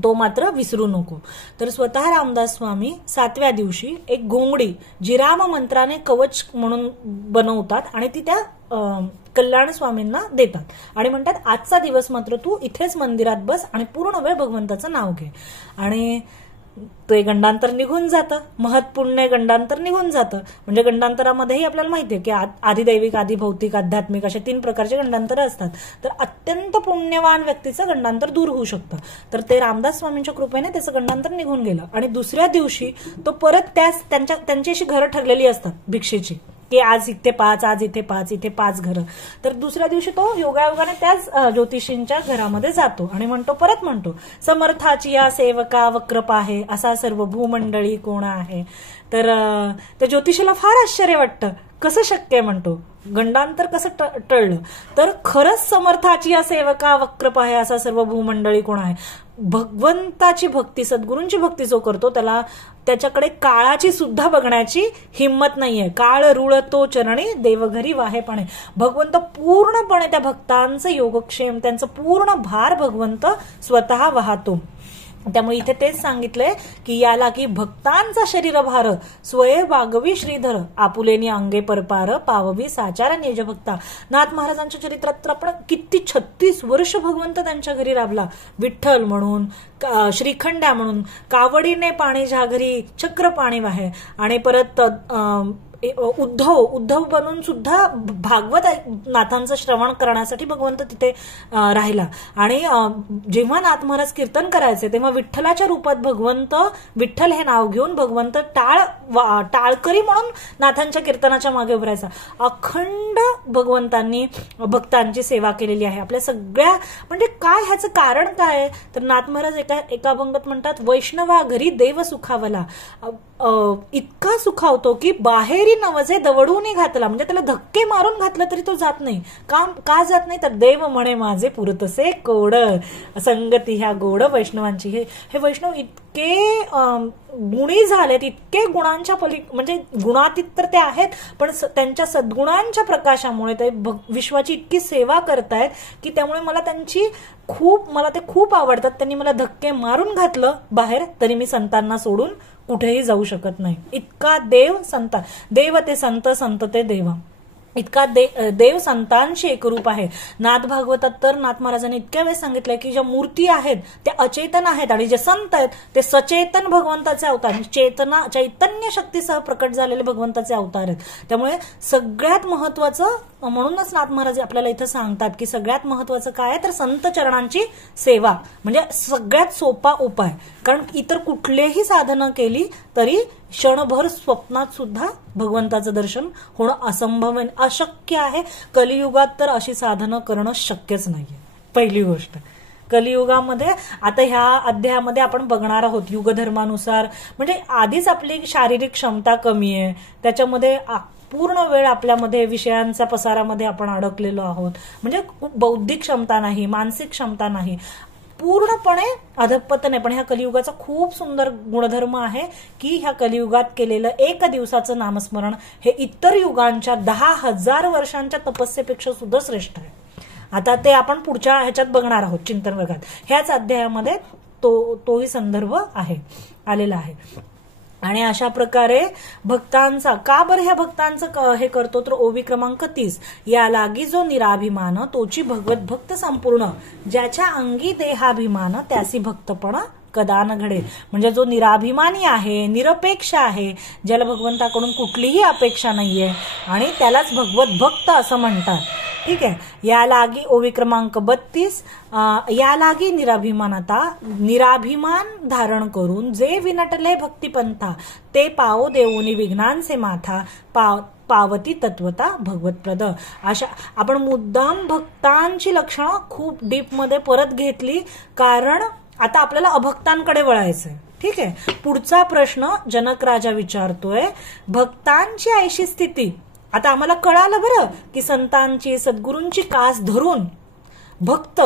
तो मात्र विसरू नको. तर स्वतः रामदास स्वामी 7व्या दिवशी एक घोंगडी जी राम मंत्राने कवच म्हणून बनवतात आणि ती त्या कल्याण स्वामींना देतात आणि म्हणतात, आजचा दिवस मात्र तू इथेच मंदिरात बस आणि पूर्ण वेळ भगवंताचं नाव घे. आणि ते गंडांतर निघून जातं, महत्पुण्य गंडांतर निघून जातं. म्हणजे गंडांतरामध्येही आपल्याला माहितीये की आधिदैविक, आधिभौतिक, आध्यात्मिक अशा 3 प्रकारचे गंडांतर असतात. तर अत्यंत पुण्यवान व्यक्तीचं गंडांतर दूर होऊ शकतं. तर ते रामदास स्वामींच्या कृपेने त्याचं गंडांतर निघून गेलं आणि दुसऱ्या दिवशी तो परत त्यांची अशी घरं ठरलेली असतात भिक्षेची की आज इथे 5, आज इथे 5, इथे 5 घरं. तर दुसऱ्या दिवशी तो योगायोगाने त्याच ज्योतिषींच्या घरामध्ये जातो आणि परत म्हणतो, समर्थाची या सेवका वक्रपा आहे, असा सर्व भूमंडळी कोण आहे. तर त्या ज्योतिषीला फार आश्चर्य वाटतं, कसं शक्य आहे म्हणतो, गंडांतर कसं टळलं. तर खरंच समर्थाची या सेवका वक्रपा आहे, असा सर्व भूमंडळी कोण आहे. भगवंताची भक्ती, सद्गुरूंची भक्ती जो करतो त्याच्याकडे काळाची सुद्धा बघण्याची हिंमत नाहीये. काळ रुळतो चरणी देवघरी वाहेपणे. भगवंत पूर्णपणे त्या भक्तांचं योगक्षेम, त्यांचं पूर्ण भार भगवंत स्वतः वाहतो. त्यामुळे इथे तेच सांगितलंय की याला की भक्तांचा शरीर भार स्वये वागवी श्रीधर आपुलेनी अंगे परपार पाववी साचार निज भक्ता. नाथ महाराजांच्या चरित्रात तर आपण किती 36 वर्ष भगवंत त्यांच्या घरी राबला. विठ्ठल म्हणून, श्रीखंड्या म्हणून, कावडीने पाणी घरी चक्र पाणी वाहे आणि परत उद्धव बनून सुद्धा भागवत नाथांचं श्रवण करण्यासाठी भगवंत तिथे राहिला. आणि जेव्हा नाथ महाराज कीर्तन करायचे तेव्हा विठ्ठलाच्या रूपात भगवंत, विठ्ठल हे नाव घेऊन भगवंत टाळकरी म्हणून नाथांच्या कीर्तनाच्या मागे उभरायचा. अखंड भगवंतांनी भक्तांची सेवा केलेली आहे. आपल्या सगळ्या, म्हणजे काय ह्याचं कारण काय आहे तर नाथ महाराज एका अभंगात म्हणतात, वैष्णवा घरी देव सुखावला. इतका सुखावतो की बाहेरी नवजे दवडून घातला, म्हणजे त्याला धक्के मारून घातलं तरी तो जात नाही. का जात नाही तर देव म्हणे माझे पुरतसे कोड, संगती ह्या गोड वैष्णवांची. हे वैष्णव इतके गुणी झालेत, इतके गुणांच्या म्हणजे गुणातीत तर ते आहेत, पण त्यांच्या सद्गुणांच्या प्रकाशामुळे ते विश्वाची इतकी सेवा करतायत की त्यामुळे मला ते खूप आवडतात. त्यांनी मला धक्के मारून घातलं बाहेर तरी मी संतांना सोडून कुठेही जाऊ शकत नाही. इतका देव ते संत, संत ते देवा. इतका देव संतांशी एकरूप आहे. नाथ भागवतात तर नाथ महाराजांनी इतक्या वेळेस सांगितलंय की ज्या मूर्ती आहेत त्या अचेतन आहेत आणि जे संत आहेत ते सचेतन भगवंताचे अवतार, चैतन्य शक्तीसह प्रकट झालेले भगवंताचे अवतार आहेत. त्यामुळे सगळ्यात महत्वाचं, म्हणूनच नाथ महाराज आपल्याला इथं सांगतात की सगळ्यात महत्वाचं काय आहे तर संत चरणांची सेवा, म्हणजे सगळ्यात सोपा उपाय. कारण इतर कुठलेही साधनं केली तरी क्षणभर स्वप्नात सुद्धा भगवंताचं दर्शन होणं असंभव, अशक्य आहे. कलियुगात तर अशी साधनं करणं शक्यच नाहीये. पहिली गोष्ट कलियुगामध्ये, आता ह्या अध्यायामध्ये आपण बघणार आहोत युगधर्मानुसार, म्हणजे आधीच आपली शारीरिक क्षमता कमी आहे, त्याच्यामध्ये पूर्ण वेळ आपल्यामध्ये विषयांच्या पसारामध्ये आपण अडकलेलो आहोत, म्हणजे बौद्धिक क्षमता नाही, मानसिक क्षमता नाही, पूर्णपणे अधपतन आहे. पण ह्या कलियुगाचा खूप सुंदर गुणधर्म आहे की ह्या कलियुगात केलेलं एक दिवसाचं नामस्मरण हे इतर युगांच्या 10,000 वर्षांच्या तपस्येपेक्षा सुद्धा श्रेष्ठ आहे. आता ते आपण पुढच्या ह्याच्यात बघणार आहोत चिंतन वर्गात. ह्याच अध्यायामध्ये तोही संदर्भ आलेला आहे. आणि अशा प्रकारे भक्तांचा, का बरं ह्या भक्तांचं हे करतो तर ओवी क्रमांक 30, या लागी जो निराभिमान तोची भगवत भक्त संपूर्ण, ज्याच्या अंगी देहाभिमान त्यासी भक्तपण कदा न घडेल. म्हणजे जो निराभिमानी आहे, निरपेक्ष आहे, ज्याला भगवंताकडून कुठलीही अपेक्षा नाहीये आणि त्यालाच भगवत भक्त असं म्हणतात. ठीक आहे. या लागी ओवी क्रमांक 32, या लागी निराभिमानता, निराभिमान धारण करून जे विनटले भक्तिपंथा, ते पावो देऊनी विघ्नांचे माथा, पावती तत्वता भगवतप्रद. अशा आपण मुद्दाम भक्तांची लक्षणं खूप डीप मध्ये परत घेतली, कारण आता आपल्याला अभक्तांकडे वळायचंय. ठीक आहे. पुढचा प्रश्न जनक राजा विचारतोय, भक्तांची ऐशी स्थिती. आता आम्हाला कळालं बरं की संतांची, सद्गुरूंची कास धरून भक्त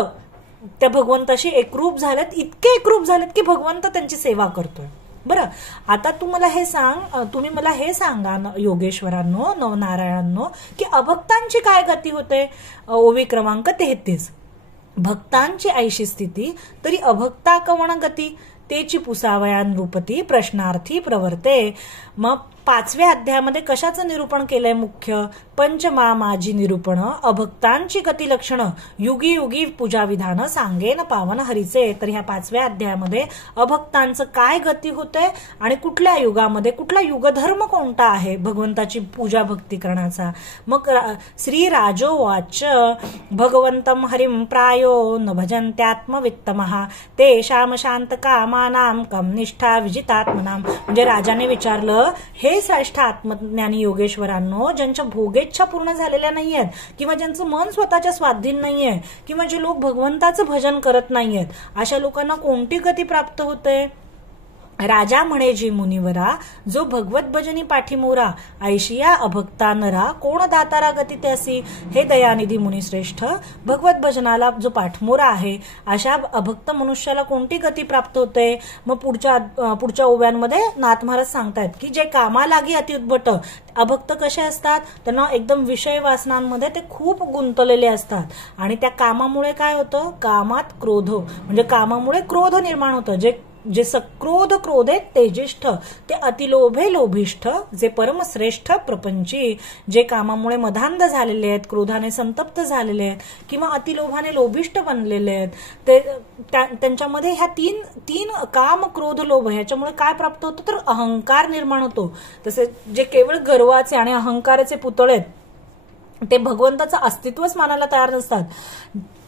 त्या भगवंताशी एकरूप झालेत, इतके एकरूप झालेत की भगवंत त्यांची सेवा करतोय. बरं, आता तुम्ही मला हे सांगा योगेश्वरांनो, नवनारायणांनो, की अभक्तांची काय गती होते. ओवी क्रमांक 33, भक्तांची ऐशी स्थिती तरी अभक्ता कवण गती, तेची पुसावयान रूपती प्रश्नार्थी प्रवर्ते. मग 5व्या अध्यायामध्ये कशाचं निरूपण केलंय मुख्य, पंचमा माझी निरूपण, अभक्तांची गती लक्षण, युगी युगी पूजा विधान, सांगेन पावन हरीचे. तर ह्या 5व्या अध्यायामध्ये अभक्तांचं काय गती होते आणि कुठल्या युगामध्ये, कुठला युगधर्म कोणता आहे भगवंताची पूजा भक्ती करण्याचा. मग श्री राजोवाच, भगवंतम हरिम प्रायो न भजन्त्यात्मवित्तमः, ते श्याम शांत कामानाम कम निष्ठा विजितात्मनाम. म्हणजे राजाने विचारलं, हे श्रेष्ठ आत्मज्ञानी योगेश्वरांनो, ज्यांच्या भोगेच्छा पूर्ण झालेल्या नाहीयेत किंवा ज्यांचं मन स्वतःच्या स्वाधीन नाहीये किंवा जे लोक भगवंताचं भजन करत नाहीयेत, अशा लोकांना कोणती गती प्राप्त होते. राजा म्हणे जी मुनिवरा, जो भगवत भजनी पाठीमोरा, ऐशिया अभक्ता नरा, कोण दातारा गती त्यासी. हे दयानिधी मुनिश्रेष्ठ, भगवत भजनाला जो पाठमोरा आहे अशा अभक्त मनुष्याला कोणती गती प्राप्त होते. मग पुढच्या ओव्यांमध्ये नाथ महाराज सांगतायत की जे कामालागी अतिउद्भट अभक्त कसे असतात, त्यांना एकदम विषय वासनांमध्ये ते खूप गुंतलेले असतात आणि त्या कामामुळे काय होतं, कामात क्रोध, म्हणजे कामामुळे क्रोध निर्माण होतं. जे सक्रोध क्रोधे तेजिष्ठ, ते अतिलोभे लोभिष्ठ, जे परमश्रेष्ठ प्रपंची. जे कामामुळे मदांध झालेले आहेत, क्रोधाने संतप्त झालेले आहेत किंवा अतिलोभाने लोभिष्ठ बनलेले आहेत, ते त्यांच्यामध्ये ह्या तीन काम क्रोध लोभ ह्याच्यामुळे काय प्राप्त होतं तर अहंकार निर्माण होतो. तसे जे केवळ गर्वाचे आणि अहंकाराचे पुतळे ते भगवंताचं अस्तित्वच मानायला तयार नसतात.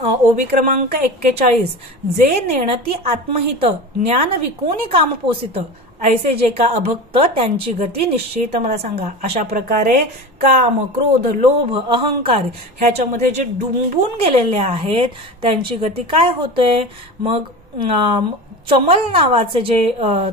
ओवी क्रमांक 41, जे नेणती आत्महित, ज्ञान विकोनी काम पोसित, ऐसे जे का अभक्त त्यांची गती निश्चित मला सांगा. अशा प्रकारे काम, क्रोध, लोभ, अहंकार ह्याच्यामध्ये जे डुंबून गेलेले आहेत त्यांची गती काय होते. मग चमल नावाचे जे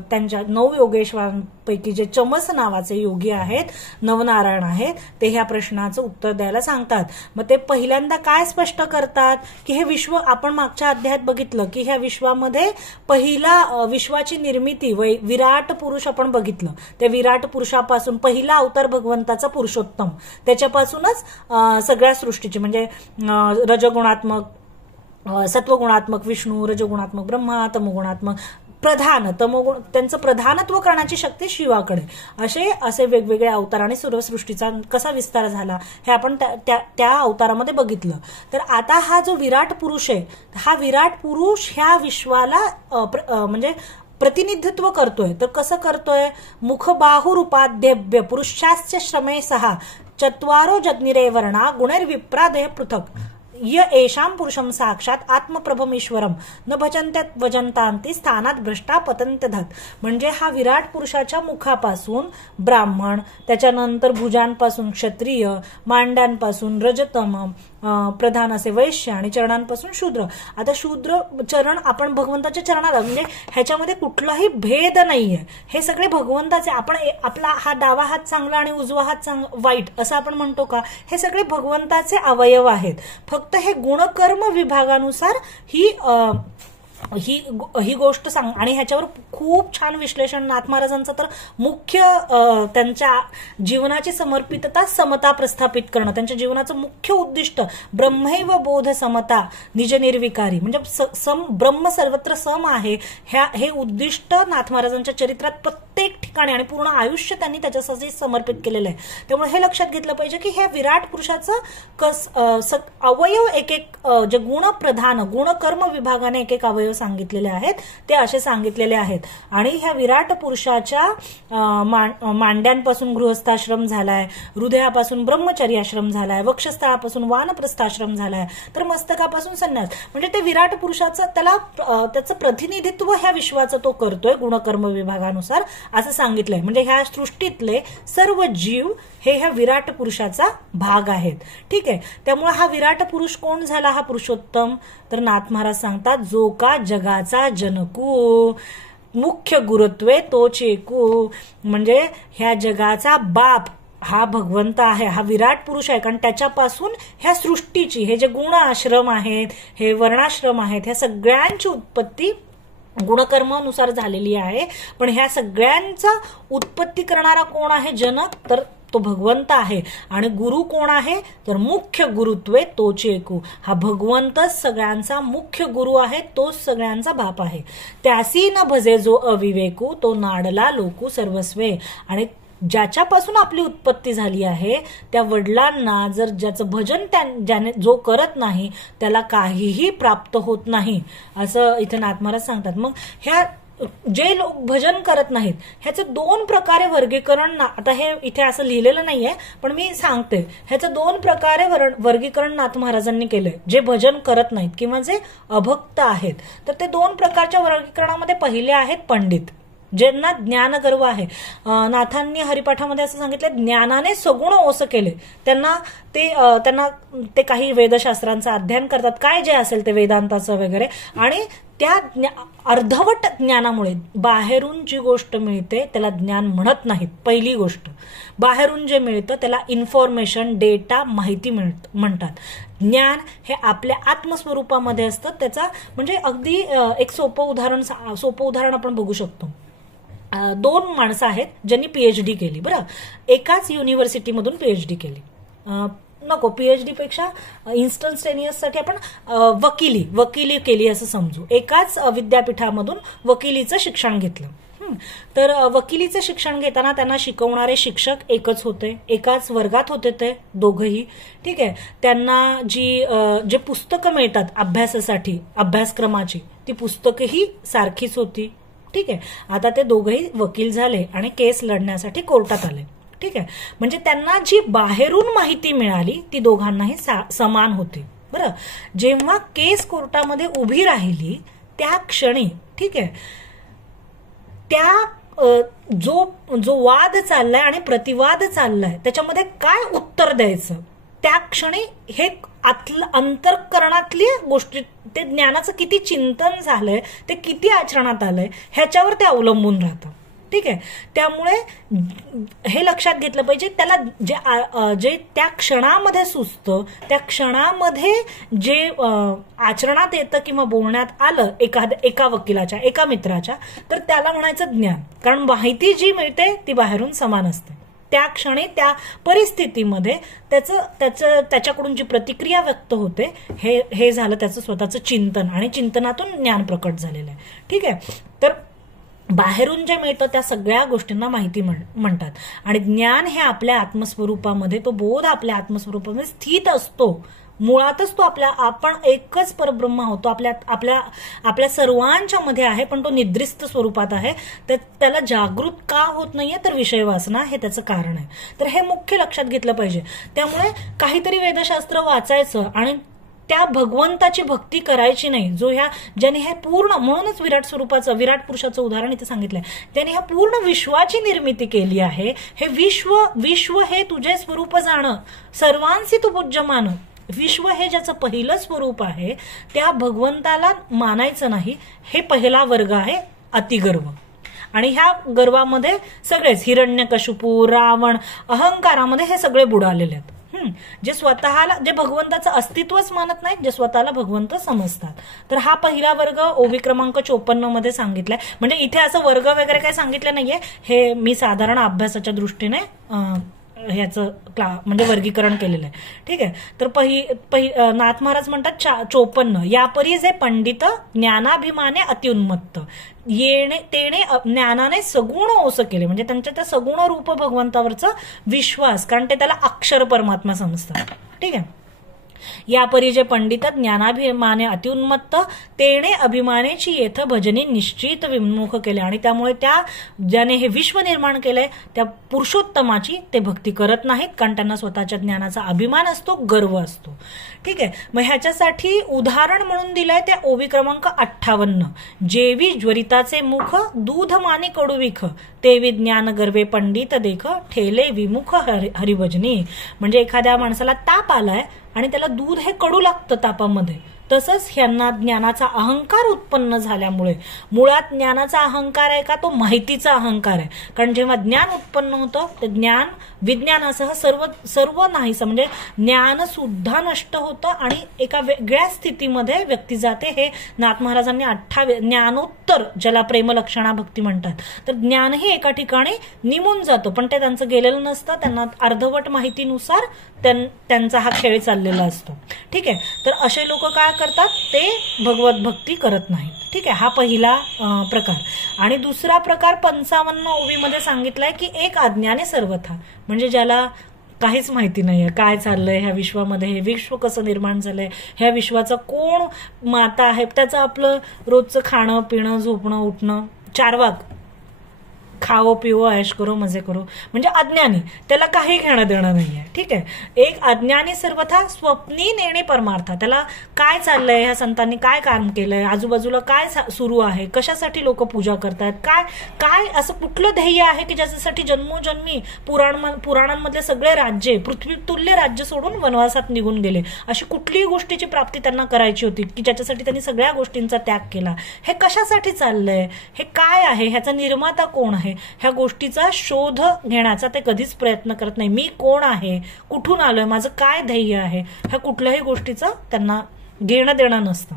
त्यांच्या 9 योगेश्वरांपैकी जे चमस नावाचे योगी आहेत, नवनारायण आहेत, ते ह्या प्रश्नाचं उत्तर द्यायला सांगतात. मग ते पहिल्यांदा काय स्पष्ट करतात की हे विश्व, आपण मागच्या अध्यायात बघितलं की ह्या विश्वामध्ये पहिला विश्वाची निर्मिती विराट पुरुष आपण बघितलं. त्या विराट पुरुषापासून पहिला अवतार भगवंताचा पुरुषोत्तम, त्याच्यापासूनच सगळ्या सृष्टीची, म्हणजे रजगुणात्मक, सत्वगुणात्मक विष्णू, रजगुणात्मक ब्रह्मा, तमोगुणात्मक प्रधान तमोगुण त्यांचं प्रधानत्व करण्याची शक्ती शिवाकडे. असे वेगवेगळे अवतार आणि सूर्यसृष्टीचा कसा विस्तार झाला हे आपण त्या अवतारामध्ये बघितलं. तर आता हा जो विराट पुरुष आहे, हा विराट पुरुष ह्या विश्वाला म्हणजे प्रतिनिधित्व करतोय. तर कसं करतोय? मुखबाहुरूपाध्यभ्य पुरुषाश्च श्रमे सहा चत्वारो जज्ञिरे वर्णा गुणैर्विप्रादेह पृथक य एषां पुरुषं साक्षात आत्मप्रभमीश्वरम न भजन्तांती स्थानात भ्रष्टा पतंत्यधात. म्हणजे हा विराट पुरुषाच्या मुखापासून ब्राह्मण, त्याच्यानंतर भुजांपासून क्षत्रिय, मांड्यांपासून रजतम, प्रधान असे वैश्य आणि चरणांपासून शूद्र. आता शूद्र चरण आपण भगवंताच्या चरणाला, म्हणजे ह्याच्यामध्ये कुठलाही भेद नाहीये, हे सगळे भगवंताचे. आपण आपला हा डावा हात चांगला आणि उजवा हात वाईट असं आपण म्हणतो का? हे सगळे भगवंताचे अवयव आहेत. फक्त हे गुणकर्म विभागानुसार ही गोष्ट सांग. आणि ह्याच्यावर खूप छान विश्लेषण नाथ महाराजांचं. तर मुख्य त्यांच्या जीवनाची समर्पितता, समता प्रस्थापित करणं, त्यांच्या जीवनाचं मुख्य उद्दिष्ट ब्रह्मैव बोध समता निज निर्विकारी, म्हणजे ब्रह्म सर्वत्र सम आहे, हे उद्दिष्ट नाथ महाराजांच्या चरित्रात प्रत्येक ठिकाणी आणि पूर्ण आयुष्य त्यांनी त्याच्यासाठी समर्पित केलेलं आहे. त्यामुळे हे लक्षात घेतलं पाहिजे की ह्या विराट पुरुषाचं अवयव एक जे गुणप्रधान गुणकर्म विभागाने एक अवयव सांगितलेले आहेत ते असे सांगितलेले आहेत. आणि ह्या विराट पुरुषाच्या मांड्यांपासून गृहस्थाश्रम झालाय, हृदयापासून ब्रह्मचर्याश्रम झालाय, वक्षस्थळापासून वानप्रस्थाश्रम झालाय, तर मस्तकापासून संन्यास. म्हणजे ते विराट पुरुषाचं त्याचं प्रतिनिधित्व ह्या विश्वाचं तो करतोय गुणकर्म विभागानुसार असं सांगितलंय. म्हणजे ह्या सृष्टीतले सर्व जीव हे ह्या विराट पुरुषाचा भाग आहेत. ठीक आहे. त्यामुळे हा विराट पुरुष कोण झाला? हा पुरुषोत्तम. तर नाथ महाराज सांगतात, जो का जगाचा जनकू मुख्य गुरुत्वे तो चेकू. म्हणजे ह्या जगाचा बाप हा भगवंत आहे, हा विराट पुरुष आहे. कारण त्याच्यापासून ह्या सृष्टीची, हे जे गुण आश्रम आहेत, हे वर्णाश्रम आहेत, ह्या सगळ्यांची उत्पत्ती गुणकर्मानुसार झालेली आहे. पण ह्या सगळ्यांचा उत्पत्ती करणारा कोण आहे? जनक. तर तो भगवंत आहे. आणि गुरु कोण आहे? तर मुख्य गुरुत्वे तोचे एकू. हा भगवंतच सगळ्यांचा मुख्य गुरु आहे, तोच सगळ्यांचा बाप आहे. त्यासी न भजे जो अविवेकू तो नाडला लोकू सर्वस्वे. आणि ज्याच्यापासून आपली उत्पत्ती झाली आहे त्या वडिलांना जर ज्याचं भजन ज्याने जो करत नाही त्याला काहीही प्राप्त होत नाही असं इथे नाथ महाराज सांगतात. मग ह्या जे लोक भजन करत नाहीत ह्याचं दोन प्रकारे वर्गीकरण, आता हे इथे असं लिहिलेलं नाहीये पण मी सांगते, ह्याचं दोन प्रकारे वर्गीकरण नाथ महाराजांनी केलंय. जे भजन करत नाहीत किंवा जे अभक्त आहेत, तर ते दोन प्रकारच्या वर्गीकरणामध्ये पहिले आहेत पंडित, ज्यांना ज्ञानगर्व आहे. नाथांनी हरिपाठामध्ये असं सांगितलं, ज्ञानाने सगुण ओस केले. त्यांना ते काही वेदशास्त्रांचं अध्ययन करतात, काय जे असेल ते वेदांताचं वगैरे, आणि त्या अर्धवट ज्ञानामुळे बाहेरून जी गोष्ट मिळते त्याला ज्ञान म्हणत नाहीत. पहिली गोष्ट, बाहेरून जे मिळतं त्याला इन्फॉर्मेशन, डेटा, माहिती म्हणतात. ज्ञान हे आपल्या आत्मस्वरूपामध्ये असतं. त्याचा म्हणजे अगदी एक सोपं उदाहरण आपण बघू शकतो. दोन माणसं आहेत ज्यांनी पीएचडी केली. बरं, एकाच युनिव्हर्सिटीमधून पीएचडी केली. नको, पीएचडी पेक्षा इन्स्टंटेनियस साठी आपण वकिली केली असं समजू. एकाच विद्यापीठामधून वकिलीचं शिक्षण घेतलं. तर वकिलीचं शिक्षण घेताना त्यांना शिकवणारे शिक्षक एकच होते, एकाच वर्गात होते ते दोघंही. ठीक आहे. त्यांना जे पुस्तकं मिळतात अभ्यासासाठी, अभ्यासक्रमाची, ती पुस्तकही सारखीच होती. ठीक आहे. आता ते दोघंही वकील झाले आणि केस लढण्यासाठी कोर्टात आले. ठीक आहे. म्हणजे त्यांना जी बाहेरून माहिती मिळाली ती दोघांनाही समान होती. बरं, जेव्हा केस कोर्टामध्ये उभी राहिली त्या क्षणी, ठीक आहे, त्या जो वाद चाललाय आणि प्रतिवाद चाललाय त्याच्यामध्ये काय उत्तर द्यायचं, त्या क्षणी हे अंतःकरणातली गोष्टी, ते ज्ञानाचं किती चिंतन झालंय, ते किती आचरणात आलंय ह्याच्यावर ते अवलंबून राहतं. ठीक आहे. त्यामुळे हे लक्षात घेतलं पाहिजे, त्याला जे त्या क्षणामध्ये सुचतं, त्या क्षणामध्ये जे आचरणात येतं किंवा बोलण्यात आलं एका वकिलाच्या, एका मित्राच्या, तर त्याला म्हणायचं ज्ञान. कारण माहिती जी मिळते ती बाहेरून समान असते. त्या क्षणी त्या परिस्थितीमध्ये त्याच्याकडून जी प्रतिक्रिया व्यक्त होते हे झालं त्याचं स्वतःचं चिंतन, आणि चिंतनातून ज्ञान प्रकट झालेलं आहे. ठीक आहे. तर बाहेरून जे मिळतं त्या सगळ्या गोष्टींना माहिती म्हणतात. आणि ज्ञान हे आपल्या आत्मस्वरूपामध्ये, तो बोध आपल्या आत्मस्वरूपामध्ये स्थित असतो. मुळातच तो आपण एकच परब्रह्म आहोत. तो आपल्या सर्वांच्या मध्ये आहे, पण तो निद्रिस्त स्वरूपात आहे. तर त्याला जागृत का होत नाहीये, तर विषय वासना हे त्याचं कारण आहे. तर हे मुख्य लक्षात घेतलं पाहिजे. त्यामुळे काहीतरी वेदशास्त्र वाचायचं आणि त्या भगवंताची भक्ती करायची नाही. ज्याने हे पूर्ण, म्हणूनच विराट पुरुषाचं उदाहरण इथे सांगितलंय, त्याने ह्या पूर्ण विश्वाची निर्मिती केली आहे. हे विश्व हे तुझे स्वरूप जाणं, सर्वांशी तू पूज्यमान. विश्व हे ज्याचं पहिलं स्वरूप आहे त्या भगवंताला मानायचं नाही, हे पहिला वर्ग आहे अतिगर्व. आणि ह्या गर्वामध्ये सगळेच हिरण्यकशिपू, रावण, अहंकारामध्ये हे सगळे बुडालेले आहेत. जे भगवंताचं अस्तित्वच मानत नाहीत, जे स्वतःला भगवंत समजतात. तर हा पहिला वर्ग ओवी क्रमांक 54 मध्ये सांगितलाय. म्हणजे इथे असं वर्ग वगैरे काही सांगितलं नाहीये, हे मी साधारण अभ्यासाच्या दृष्टीने ह्याचं म्हणजे वर्गीकरण केलेलं आहे. ठीक आहे. तर नाथ महाराज म्हणतात 54, यापरी जे पंडित ज्ञानाभिमाने अत्युन्मत्त तेने ज्ञानाने सगुण ओस केले. म्हणजे त्यांच्या त्या सगुण रूप भगवंतावरचा विश्वास, कारण ते त्याला अक्षर परमात्मा समजतात. ठीक आहे. यापरी जे पंडित ज्ञानाभिमाने अत्युन्मत्त तेने अभिमानेची येथ भजनी निश्चित विमुख केले. आणि त्यामुळे ज्याने हे विश्व निर्माण केलंय त्या पुरुषोत्तमाची ते भक्ती करत नाहीत, कारण त्यांना स्वतःच्या ज्ञानाचा अभिमान असतो, गर्व असतो. ठीक आहे. मग ह्याच्यासाठी उदाहरण म्हणून दिलंय त्या ओवी क्रमांक 58, जेवी ज्वरिताचे मुख दूध माने कडुविख, तेवी ज्ञान गर्वे पंडित देख, ठेले विमुख हरिभजनी. म्हणजे एखाद्या माणसाला ताप आलाय आणि त्याला दूध हे कडू लागतं तापामध्ये, तसंच ह्यांना ज्ञानाचा अहंकार उत्पन्न झाल्यामुळे, मुळात ज्ञानाचा अहंकार आहे का, तो माहितीचा अहंकार आहे. कारण जेव्हा ज्ञान उत्पन्न होतं ते ज्ञान विज्ञानासह सर्व नाहीसं, म्हणजे ज्ञान सुद्धा नष्ट होतं आणि एका वेगळ्या स्थितीमध्ये व्यक्ती जाते. हे नाथ महाराजांनी 28 ज्ञानोत्तर, ज्याला प्रेमलक्षणा भक्ती म्हणतात, तर ज्ञानही एका ठिकाणी निमून जातं, पण ते त्यांचं गेलेलं नसतं. त्यांना अर्धवट माहितीनुसार त्यांचा हा खेळ चाललेला असतो. ठीक आहे. तर असे लोक काय करतात, ते भगवत भक्ती करत नाहीत. ठीक आहे. हा पहिला प्रकार. आणि दुसरा प्रकार 55 ओवीमध्ये सांगितलाय की एक अज्ञाने सर्वथा, म्हणजे ज्याला काहीच माहिती नाहीये काय चाललंय ह्या विश्वामध्ये, हे विश्व कसं निर्माण झालंय, ह्या विश्वाचा कोण माता आहे, त्याचं आपलं रोजचं खाणं पिणं झोपणं उठणं, चारवाक, खाओ पिओ ऐश करो मजे करो, म्हणजे अज्ञानी, त्याला काही घेणं देणं नाहीये. ठीक आहे. एक अज्ञानी सर्वथा स्वप्नी नेणे परमार्था, त्याला काय चाललंय, ह्या संतांनी काय काम केलंय, आजूबाजूला काय सुरू आहे, कशासाठी लोक पूजा करतात, काय असं कुठलं ध्येय आहे की ज्याच्यासाठी जन्मोजन्मी पुराणांमधले सगळे राज्ये, पृथ्वी तुल्य राज्य सोडून वनवासात निघून गेले, अशी कुठलीही गोष्टीची प्राप्ती त्यांना करायची होती की ज्याच्यासाठी त्यांनी सगळ्या गोष्टींचा त्याग केला. हे कशासाठी चाललंय, हे काय आहे, ह्याचा निर्माता कोण आहे, ह्या गोष्टीचा शोध घेण्याचा ते कधीच प्रयत्न करत नाही. मी कोण आहे, कुठून आलोय, माझं काय ध्येय आहे, ह्या कुठल्याही गोष्टीचं त्यांना घेणं देणं नसतं.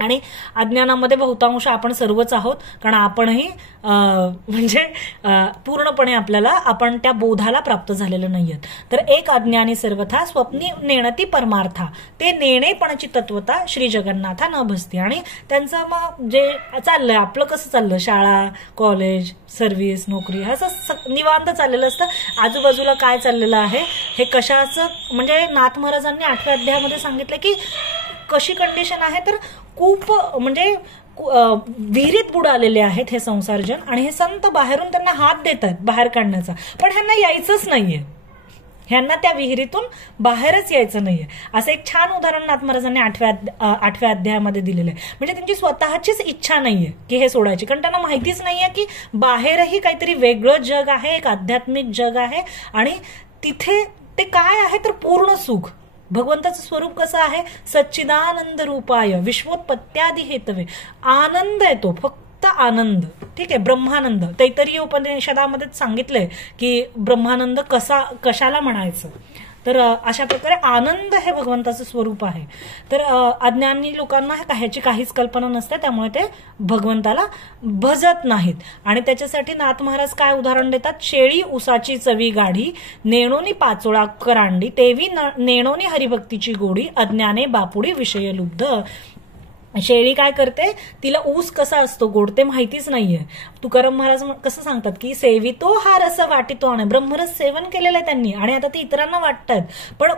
आणि अज्ञानामध्ये बहुतांश आपण सर्वच आहोत, कारण आपणही म्हणजे पूर्णपणे आपण त्या बोधाला प्राप्त झालेलं नाहीयेत. तर एक अज्ञानी सर्वथा स्वप्नी नेणती परमार्था, ते नेणेपणाची तत्वता श्री जगन्नाथा न भसते. आणि त्यांचं मग जे चाललंय, आपलं कसं चाललं, शाळा कॉलेज सर्व्हिस नोकरी, असं निवांत चाललेलं असतं. आजूबाजूला काय चाललेलं आहे हे कशाचं, म्हणजे नाथ महाराजांनी 8व्या अध्यायामध्ये सांगितलं की कशी कंडिशन आहे, तर खूप म्हणजे विहिरीत बुडालेले आहेत हे संसारजन, आणि हे संत बाहेरून त्यांना हात देतात बाहेर काढण्याचा, पण ह्यांना यायचंच नाहीये, ह्यांना त्या विहिरीतून बाहेरच यायचं नाहीये. असं एक छान उदाहरण नाथ महाराजांनी 8व्या अध्यायामध्ये दिलेलं आहे. म्हणजे त्यांची स्वतःचीच इच्छा नाहीये की हे सोडायची, कारण त्यांना माहितीच नाहीये की बाहेरही काहीतरी वेगळं जग आहे, एक आध्यात्मिक जग आहे, आणि तिथे ते काय आहे तर पूर्ण सुख. भगवंताचं स्वरूप कसं आहे, सच्चिदानंद रूपाय विश्वोत्पत्त्यादी हेतवे, आनंद येतो, फक्त आनंद. ठीक आहे. ब्रह्मानंद, तैत्तरीय उपनिषदामध्ये सांगितलंय की ब्रह्मानंद कशाला म्हणायचं, तर अशा प्रकारे आनंद हे भगवंताचं स्वरूप आहे. तर अज्ञानी लोकांना ह्याची काहीच कल्पना नसते, त्यामुळे ते भगवंताला भजत नाहीत. आणि त्याच्यासाठी नाथ महाराज काय उदाहरण देतात, शेळी उसाची चवी गाढी, नेणोनी पाचोळा करांडी, तेवी नेणोनी हरिभक्तीची गोडी, अज्ञाने बापुडी विषय लुब्ध. शेळी काय करते, तिला ऊस कसा असतो गोड ते माहितीच नाहीये. तुकाराम महाराज कसं सांगतात की सेवितो हा रस वाटितो, आणि ब्रह्मरस सेवन केलेलं आहे त्यांनी आणि आता ते इतरांना वाटतात. पण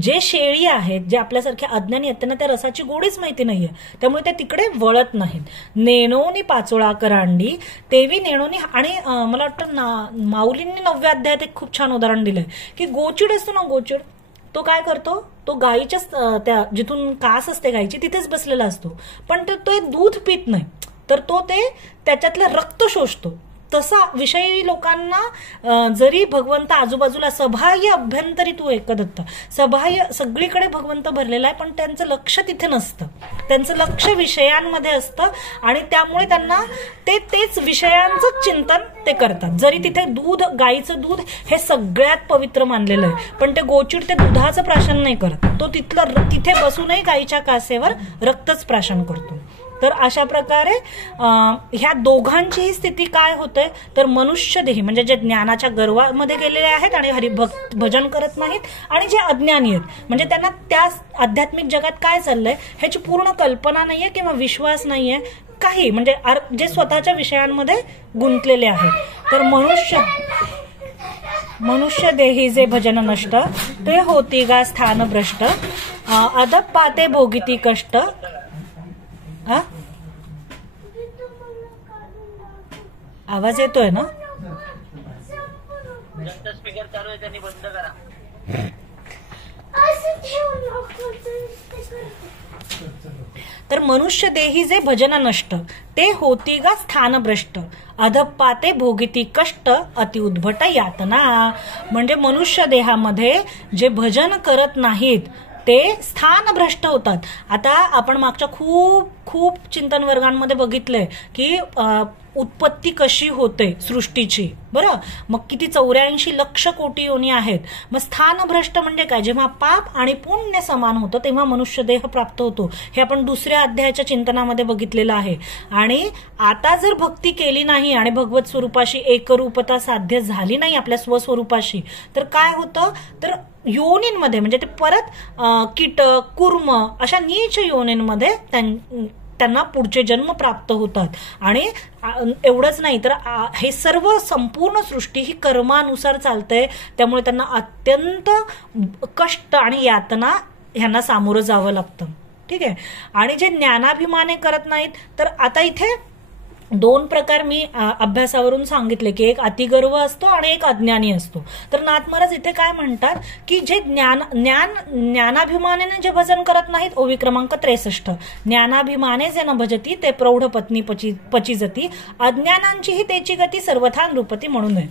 जे शेळी आहेत, जे आपल्यासारख्या अज्ञानी आहेत, त्यांना त्या रसाची गोडीच माहिती नाहीये, त्यामुळे ते तिकडे वळत नाहीत. नेणोनी पाचोळा करांडी तेवी नेणोनी. आणि मला वाटतं माऊलींनी 9व्या अध्यायात एक खूप छान उदाहरण दिलंय की गोचिड असतो ना, गोचिड तो काय करतो, तो गायीच्या त्या जिथून कास असते गायीची तिथेच बसलेला असतो, पण तो दूध पित नाही, तर तो ते त्याच्यातलं रक्त शोषतो. तसा विषयी लोकांना जरी भगवंत आजूबाजूला सबाह्य अभ्यंतरी तू एकदत्त, सबाह्य सगळीकडे भगवंत भरलेला आहे, पण त्यांचं लक्ष तिथे नसतं, त्यांचं लक्ष विषयांमध्ये असतं आणि त्यामुळे त्यांना तेच विषयांचं चिंतन ते करतात. जरी तिथे दूध, गाईचं दूध हे सगळ्यात पवित्र मानलेलं आहे, पण ते गोचिड ते दुधाचं प्राशन नाही करत, तो तिथे बसूनही गाईच्या कासेवर रक्तच प्राशन करतो. तर अशा प्रकारे ह्या दोघांचीही स्थिती काय होते, तर मनुष्य देही म्हणजे जे ज्ञानाच्या गर्वामध्ये गेलेले आहेत आणि हरिभक्त भजन करत नाहीत, आणि जे अज्ञानी आहेत म्हणजे त्यांना त्या आध्यात्मिक जगात काय चाललंय ह्याची पूर्ण कल्पना नाहीये किंवा विश्वास नाहीये काही, म्हणजे जे स्वतःच्या विषयांमध्ये गुंतलेले आहेत. तर मनुष्य देही जे भजन नष्ट, ते होती गा स्थान भ्रष्ट, अदप पाते भोगिती कष्ट. आवाज येतोय ना? स्पीकर चालू आहे, त्यांनी बंद करा. तर मनुष्य देही जे भजन नष्ट, ते होती गा स्थान भ्रष्ट, अधपाते भोगिती कष्ट, अति उद्भट यातना. म्हणजे मनुष्य देहामध्ये जे भजन करत नाहीत ते स्थान भ्रष्ट होतात. आता आपण मागच्या खूप चिंतन वर्गांमध्ये बघितलंय की उत्पत्ती कशी होते सृष्टीची, बरं, मग किती 84 लक्ष कोटी योनी आहेत. मग स्थानभ्रष्ट म्हणजे काय, जेव्हा पाप आणि पुण्य समान होतं तेव्हा मनुष्य देह प्राप्त होतो, हे आपण दुसऱ्या अध्यायाच्या चिंतनामध्ये बघितलेलं आहे. आणि आता जर भक्ती केली नाही आणि भगवत स्वरूपाशी एकरूपता साध्य झाली नाही आपल्या स्वस्वरूपाशी, तर काय होतं, तर योनींमध्ये म्हणजे ते परत कीटक कुर्म अशा नीच योनींमध्ये त्यांना पुढचे जन्म प्राप्त होतात. आणि एवढंच नाही तर हे सर्व संपूर्ण सृष्टी ही कर्मानुसार चालतंय, त्यामुळे त्यांना अत्यंत कष्ट आणि यातना ह्यांना सामोरं जावं लागतं. ठीक आहे. आणि जे ज्ञानाभिमाने करत नाहीत, तर आता इथे 2 प्रकार मी अभ्यासावरून सांगितले की एक अतिगर्व असतो आणि एक अज्ञानी असतो. तर नाथ महाराज इथे काय म्हणतात की जे ज्ञानाभिमानेने जे भजन करत नाहीत, ओवी क्रमांक 63, ज्ञानाभिमाने जे न भजती ते प्रौढ पत्नी पचिजती, अज्ञानांची ही त्याची गती सर्वथा नृपती म्हणून आहे.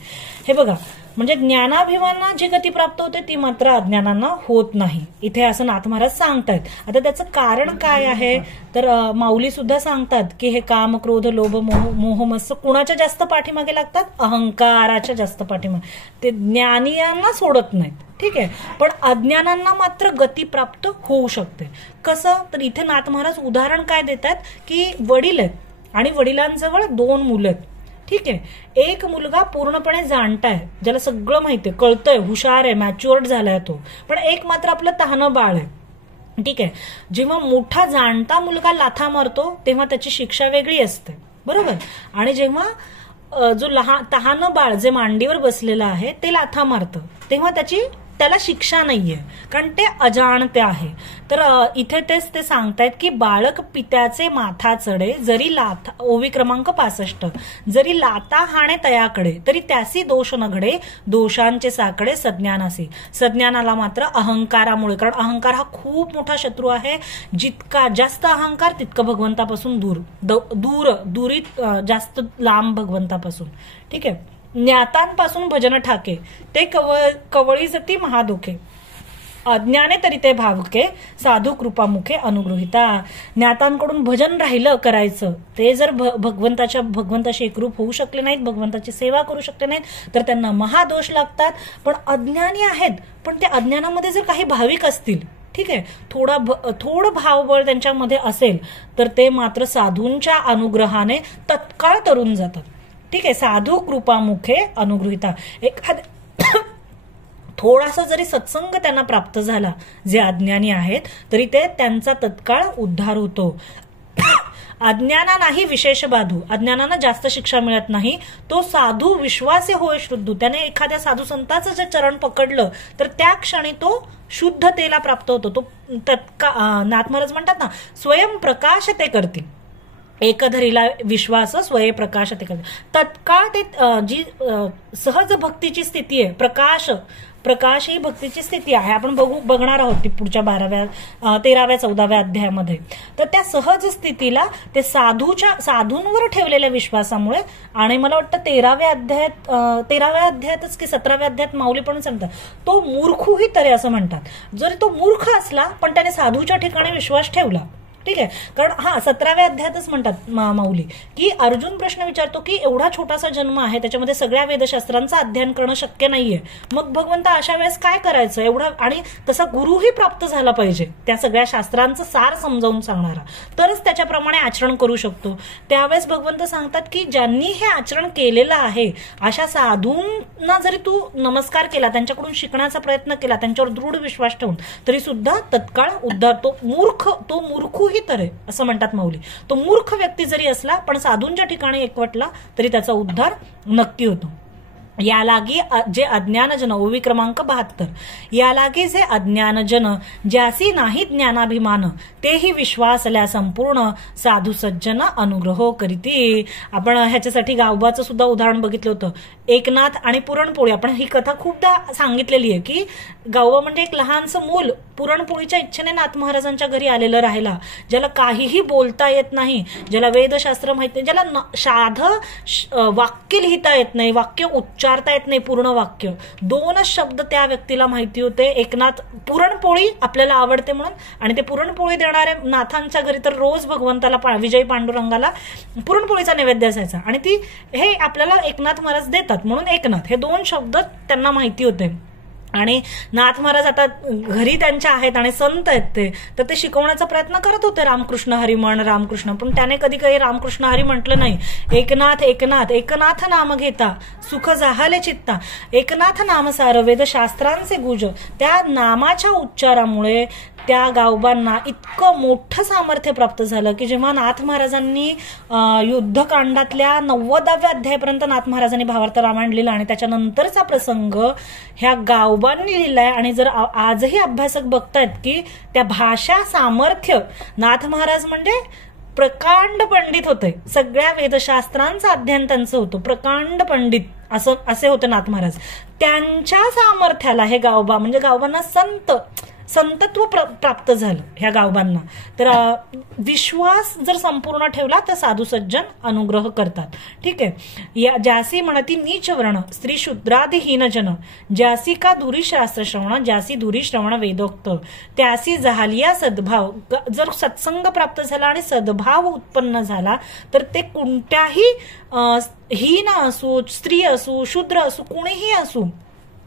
हे बघा, म्हणजे ज्ञानाभिमानांना जी गती प्राप्त होते ती मात्र अज्ञानांना होत नाही, इथे असं नाथ महाराज सांगतायत. आता त्याचं कारण काय आहे, तर माऊली सुद्धा सांगतात की हे काम क्रोध लोभ मोह मत्सर कुणाच्या जास्त पाठीमागे लागतात, अहंकाराच्या जास्त पाठीमागे, ते ज्ञानीयांना सोडत नाहीत. ठीक आहे. पण अज्ञानांना मात्र गती प्राप्त होऊ शकते. कसं, तर इथे नाथ महाराज उदाहरण काय देतात की वडील आहेत आणि वडिलांजवळ 2 मुलं आहेत. ठीक आहे. एक मुलगा पूर्णपणे जाणता आहे, ज्याला सगळं माहितीये, कळतंय, हुशार आहे, मॅच्युअर्ड झालाय तो, पण एक मात्र आपलं तहानं बाळ आहे. ठीक आहे. जेव्हा मोठा जाणता मुलगा लाथा मारतो तेव्हा त्याची शिक्षा वेगळी असते, बरोबर. आणि जेव्हा जो तहानं बाळ जे मांडीवर बसलेलं आहे ते लाथा मारतं तेव्हा त्याला शिक्षा नाहीये, कारण ते अजाणते आहे. तर इथे तेच ते सांगतायत की बाळक पित्याचे माथा चढे, जरी लाथा, ओवी क्रमांक 65, जरी लाता हाणे तयाकडे तरी त्यासी दोष न घडे, दोषांचे साकडे सज्ञानासी. सज्ञानाला मात्र अहंकारामुळे, कारण अहंकार हा खूप मोठा शत्रू आहे, जितका जास्त अहंकार तितकं भगवंतापासून दुरीत जास्त लांब भगवंतापासून. ठीक आहे. ज्ञातांपासून भजन ठाके ते कवळी जती महादोखे, अज्ञाने तरी ते भावके, साधू कृपामुखे अनुगृहिता. ज्ञातांकडून भजन राहिलं करायचं, ते जर भगवंताशी एकरूप होऊ शकले नाहीत, भगवंताची सेवा करू शकले नाहीत, तर त्यांना महादोष लागतात. पण अज्ञानी आहेत, पण त्या अज्ञानामध्ये जर काही भाविक असतील, ठीक आहे, थोडं भावबळ त्यांच्यामध्ये असेल, तर ते मात्र साधूंच्या अनुग्रहाने तत्काळ तरून जातात. ठीक आहे. साधू कृपामुखे अनुगृहिता. थोडासा जरी सत्संग त्यांना प्राप्त झाला, जे अज्ञानी आहेत, तरी ते त्यांचा तत्काळ उद्धार होतो. अज्ञानानाही विशेष बाधू, अज्ञानानं जास्त शिक्षा मिळत नाही. तो साधू विश्वासी होय शुद्ध, त्याने एखाद्या साधू संताचं जे चरण पकडलं तर त्या क्षणी तो शुद्धतेला प्राप्त होतो. तो नाथ महाराज म्हणतात ना, स्वयंप्रकाश ते करतील. एकधरीला विश्वास स्वयंप्रकाश ते करतील. तत्काळ ते जी सहज भक्तीची स्थिती आहे, प्रकाश ही भक्तीची स्थिती आहे. आपण बघणार आहोत ती पुढच्या 13व्या 14व्या अध्यायामध्ये. तर त्या सहज स्थितीला ते साधूंवर ठेवलेल्या विश्वासामुळे, आणि मला वाटतं 13व्या अध्यायातच की 17व्या अध्यायात माऊली पण सांगतात, तो मूर्खही तरे असं म्हणतात. जर तो मूर्ख असला पण त्याने साधूच्या ठिकाणी विश्वास ठेवला, ठीक आहे. कारण 17व्या अध्यायातच म्हणतात माऊली की अर्जुन प्रश्न विचारतो की एवढा छोटासा जन्म आहे, त्याच्यामध्ये सगळ्या वेदशास्त्रांचं अध्ययन करणं शक्य नाहीये, मग भगवंता अशा वेळेस काय करायचं एवढा, आणि तसा गुरुही प्राप्त झाला पाहिजे त्या सगळ्या शास्त्रांचं सार समजावून सांगणारा, तरच त्याच्याप्रमाणे आचरण करू शकतो. त्यावेळेस भगवंत सांगतात की ज्यांनी हे आचरण केलेलं आहे अशा साधूंना जरी तू नमस्कार केला, त्यांच्याकडून शिकण्याचा प्रयत्न केला, त्यांच्यावर दृढ विश्वास ठेवून, तरी सुद्धा तत्काळ उद्धार. तो मूर्ख ही तर आहे असं म्हणतात माऊली. तो मूर्ख व्यक्ती जरी असला पण साधूंच्या ठिकाणी एकवटला तरी त्याचा उद्धार नक्की होतो. यालागी जे अज्ञानजन, ओवी क्रमांक 72, यालागी जे अज्ञानजन ज्यासी नाही ज्ञानाभिमान, तेही विश्वासल्या संपूर्ण साधू सज्जन अनुग्रह करीती. आपण ह्याच्यासाठी गावबाचं सुद्धा उदाहरण बघितलं होतं, एकनाथ आणि पुरणपोळी. आपण ही कथा खूपदा सांगितलेली आहे की गावबा म्हणजे एक लहानसं मूल पुरणपोळीच्या इच्छेने नाथ महाराजांच्या घरी आलेलं राहिला, ज्याला काहीही बोलता येत नाही, ज्याला वेदशास्त्र माहित नाही, ज्याला साधं वाक्य लिहिता येत नाही, वाक्य उच्चारता येत नाही, पूर्ण वाक्य 2च शब्द त्या व्यक्तीला माहिती होते. एकनाथ पुरणपोळी आपल्याला आवडते म्हणून, आणि ते पुरणपोळी देणारे नाथांच्या घरी तर रोज भगवंताला विजय पांडुरंगाला पुरणपोळीचा नैवेद्य असायचा, आणि ती हे आपल्याला एकनाथ महाराज देतात म्हणून एकनाथ हे 2 शब्द त्यांना माहिती होते. आणि नाथ महाराज आता घरी त्यांच्या आहेत आणि संत आहेत तर ते शिकवण्याचा प्रयत्न करत होते, रामकृष्ण हरी म्हण रामकृष्ण, पण त्याने कधी काही रामकृष्ण हरी म्हटलं नाही. एकनाथ एकनाथ एकनाथ नाम घेता सुख जाहले चित्ता, एकनाथ नामसार वेदशास्त्रांचे गुज. त्या नामाच्या उच्चारामुळे त्या गावबांना इतकं मोठं सामर्थ्य प्राप्त झालं की जेव्हा नाथ महाराजांनी युद्धकांडातल्या 90व्या अध्यायापर्यंत नाथ महाराजांनी भावार्थ रामायण लिहिलं आणि त्याच्यानंतरचा प्रसंग ह्या गावबांनी लिहिलाय. आणि जर आजही अभ्यासक बघतायत की त्या भाषा सामर्थ्य, नाथ महाराज म्हणजे प्रकांड पंडित होते, सगळ्या वेदशास्त्रांचं अध्ययन त्यांचं होतं, प्रकांड पंडित असे होते नाथ महाराज. त्यांच्या सामर्थ्याला हे गावबा म्हणजे गावबांना संतत्व प्राप्त झालं ह्या गावबांना. तर विश्वास जर संपूर्ण ठेवला तर साधू सज्जन अनुग्रह करतात, ठीक आहे. ज्यासी म्हणती नीच वर्ण स्त्री शूद्रादिहीन जन, ज्यासी का दुरी शास्त्र श्रवण, ज्यासी दुरी श्रवण वेदोक्त, त्यासी झालिया सद्भाव. जर सत्संग प्राप्त झाला आणि सद्भाव उत्पन्न झाला तर ते कोणत्याही हीन असू, स्त्री असू, शूद्र असू, कोणीही असू,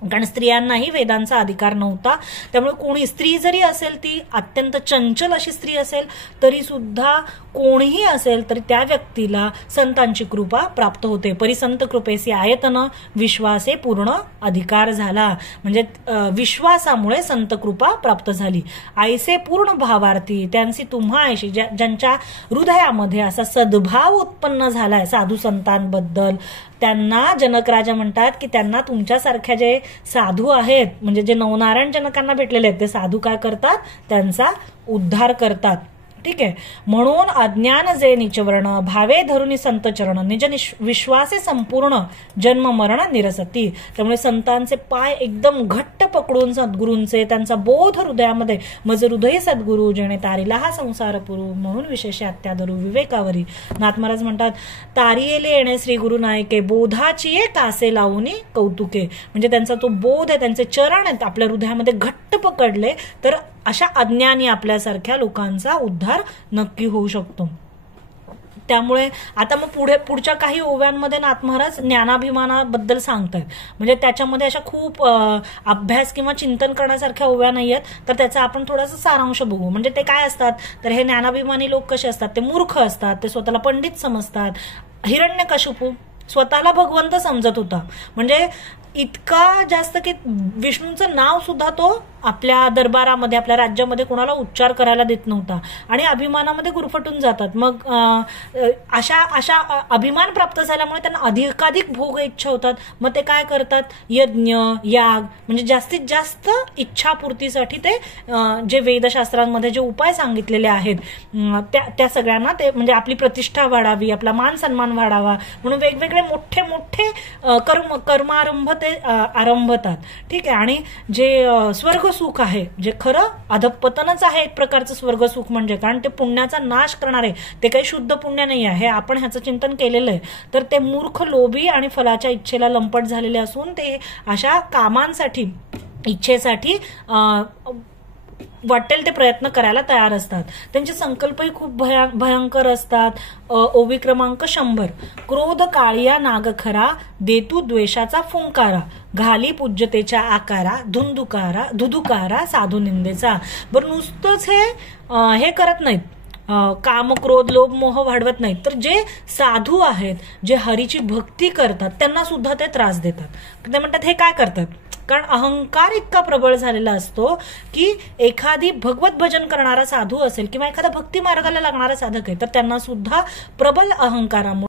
कारण स्त्रियांनाही वेदांचा अधिकार नव्हता, त्यामुळे कोणी स्त्री जरी असेल, ती अत्यंत चंचल अशी स्त्री असेल तरी सुद्धा, कोणीही असेल तरी त्या व्यक्तीला संतांची कृपा प्राप्त होते. परिसंत कृपेसी आयतन विश्वासे पूर्ण अधिकार झाला, म्हणजे विश्वासामुळे संत कृपा प्राप्त झाली. आयसे पूर्ण भावार्थी त्यांची तुम्हा आयशी, ज्यांच्या हृदयामध्ये असा सद्भाव उत्पन्न झालाय साधू संतांबद्दल, त्यांना जनक राजा म्हणतात की त्यांना तुमच्यासारख्या जे साधू आहेत, म्हणजे जे नवनारायण जनकांना भेटलेले आहेत, ते साधू काय करतात, त्यांचा उद्धार करतात, ठीक आहे. म्हणून अज्ञान जे निचवर्ण भावे धरुनी संत चरण, निज विश्वासे संपूर्ण जन्म मरण निरसती. त्यामुळे संतांचे पाय एकदम घट्ट पकडून सद्गुरूंचे, त्यांचा बोध हृदयामध्ये, मज हृदय सद्गुरू जेणे तारिला हा संसार पुरू, म्हणून विशेष अत्यादरू विवेकावरी. नाथ महाराज म्हणतात, तारियेले येणे श्री गुरु नायके, बोधाची कासे लावून कौतुके. म्हणजे त्यांचा तो बोध आहे, त्यांचे चरण आहेत आपल्या हृदयामध्ये घट्ट पकडले तर अशा अज्ञानी आपल्यासारख्या लोकांचा उद्धार नक्की होऊ शकतो. त्यामुळे आता मग पुढच्या काही ओव्यांमध्ये नाथ महाराज ज्ञानाभिमानाबद्दल सांगतात, म्हणजे त्याच्यामध्ये अशा खूप अभ्यास किंवा चिंतन करण्यासारख्या ओव्या नाही आहेत, तर त्याचा आपण थोडासा सारांश बघू. म्हणजे ते काय असतात, तर हे ज्ञानाभिमानी लोक कसे असतात, ते मूर्ख असतात, ते स्वतःला पंडित समजतात. हिरण्यकशिपू स्वतःला भगवंत समजत होता, म्हणजे इतका जास्त की विष्णूंचं नाव सुद्धा तो आपल्या दरबारामध्ये, आपल्या राज्यामध्ये कोणाला उच्चार करायला देत नव्हता आणि अभिमानामध्ये गुरफटून जातात. मग अशा अशा अभिमान प्राप्त झाल्यामुळे त्यांना अधिकाधिक भोग इच्छा होतात. मग ते काय करतात, यज्ञ याग म्हणजे जास्तीत जास्त इच्छापूर्तीसाठी ते जे वेदशास्त्रांमध्ये जे उपाय सांगितलेले आहेत त्या सगळ्यांना ते म्हणजे आपली प्रतिष्ठा वाढावी, आपला मान सन्मान वाढावा म्हणून वेगवेगळे मोठे मोठे कर्मारंभ ते आरंभतात. ठीक आहे. आणि जे स्वर्ग सुख आहे, जे खरं अधपतनच आहे एक प्रकारचं स्वर्ग सुख म्हणजे, कारण ते पुण्याचा नाश करणारे, ते काही शुद्ध पुण्य नाही आहे. आपण ह्याचं चिंतन केलेलं आहे. तर ते मूर्ख, लोभी आणि फलाच्या इच्छेला लंपट झालेले असून ते अशा कामांसाठी, इच्छेसाठी वाटेल ते प्रयत्न करायला तयार असतात. त्यांचे संकल्पही खूप भयंकर असतात. ओवी क्रमांक 100, क्रोध काळिया नागखरा, देतू द्वेषाचा फुंकारा, घाली पूज्यतेच्या आकारा, धुधुकारा साधू निंदेचा. बरं, नुसतंच हे करत नाहीत, काम क्रोध लोभ मोह वाढवत नाहीत, तर जे साधू आहेत, जे हरीची भक्ती करतात त्यांना सुद्धा ते त्रास देतात. ते म्हणतात हे काय करतात, कारण अहंकार इतका प्रबळ झालेला असतो की एखादी भगवत भजन करणारा साधू असेल किंवा एखादा भक्ती मार्गाला लागणारा साधक आहे तर त्यांना सुद्धा प्रबल अहंकारामुळे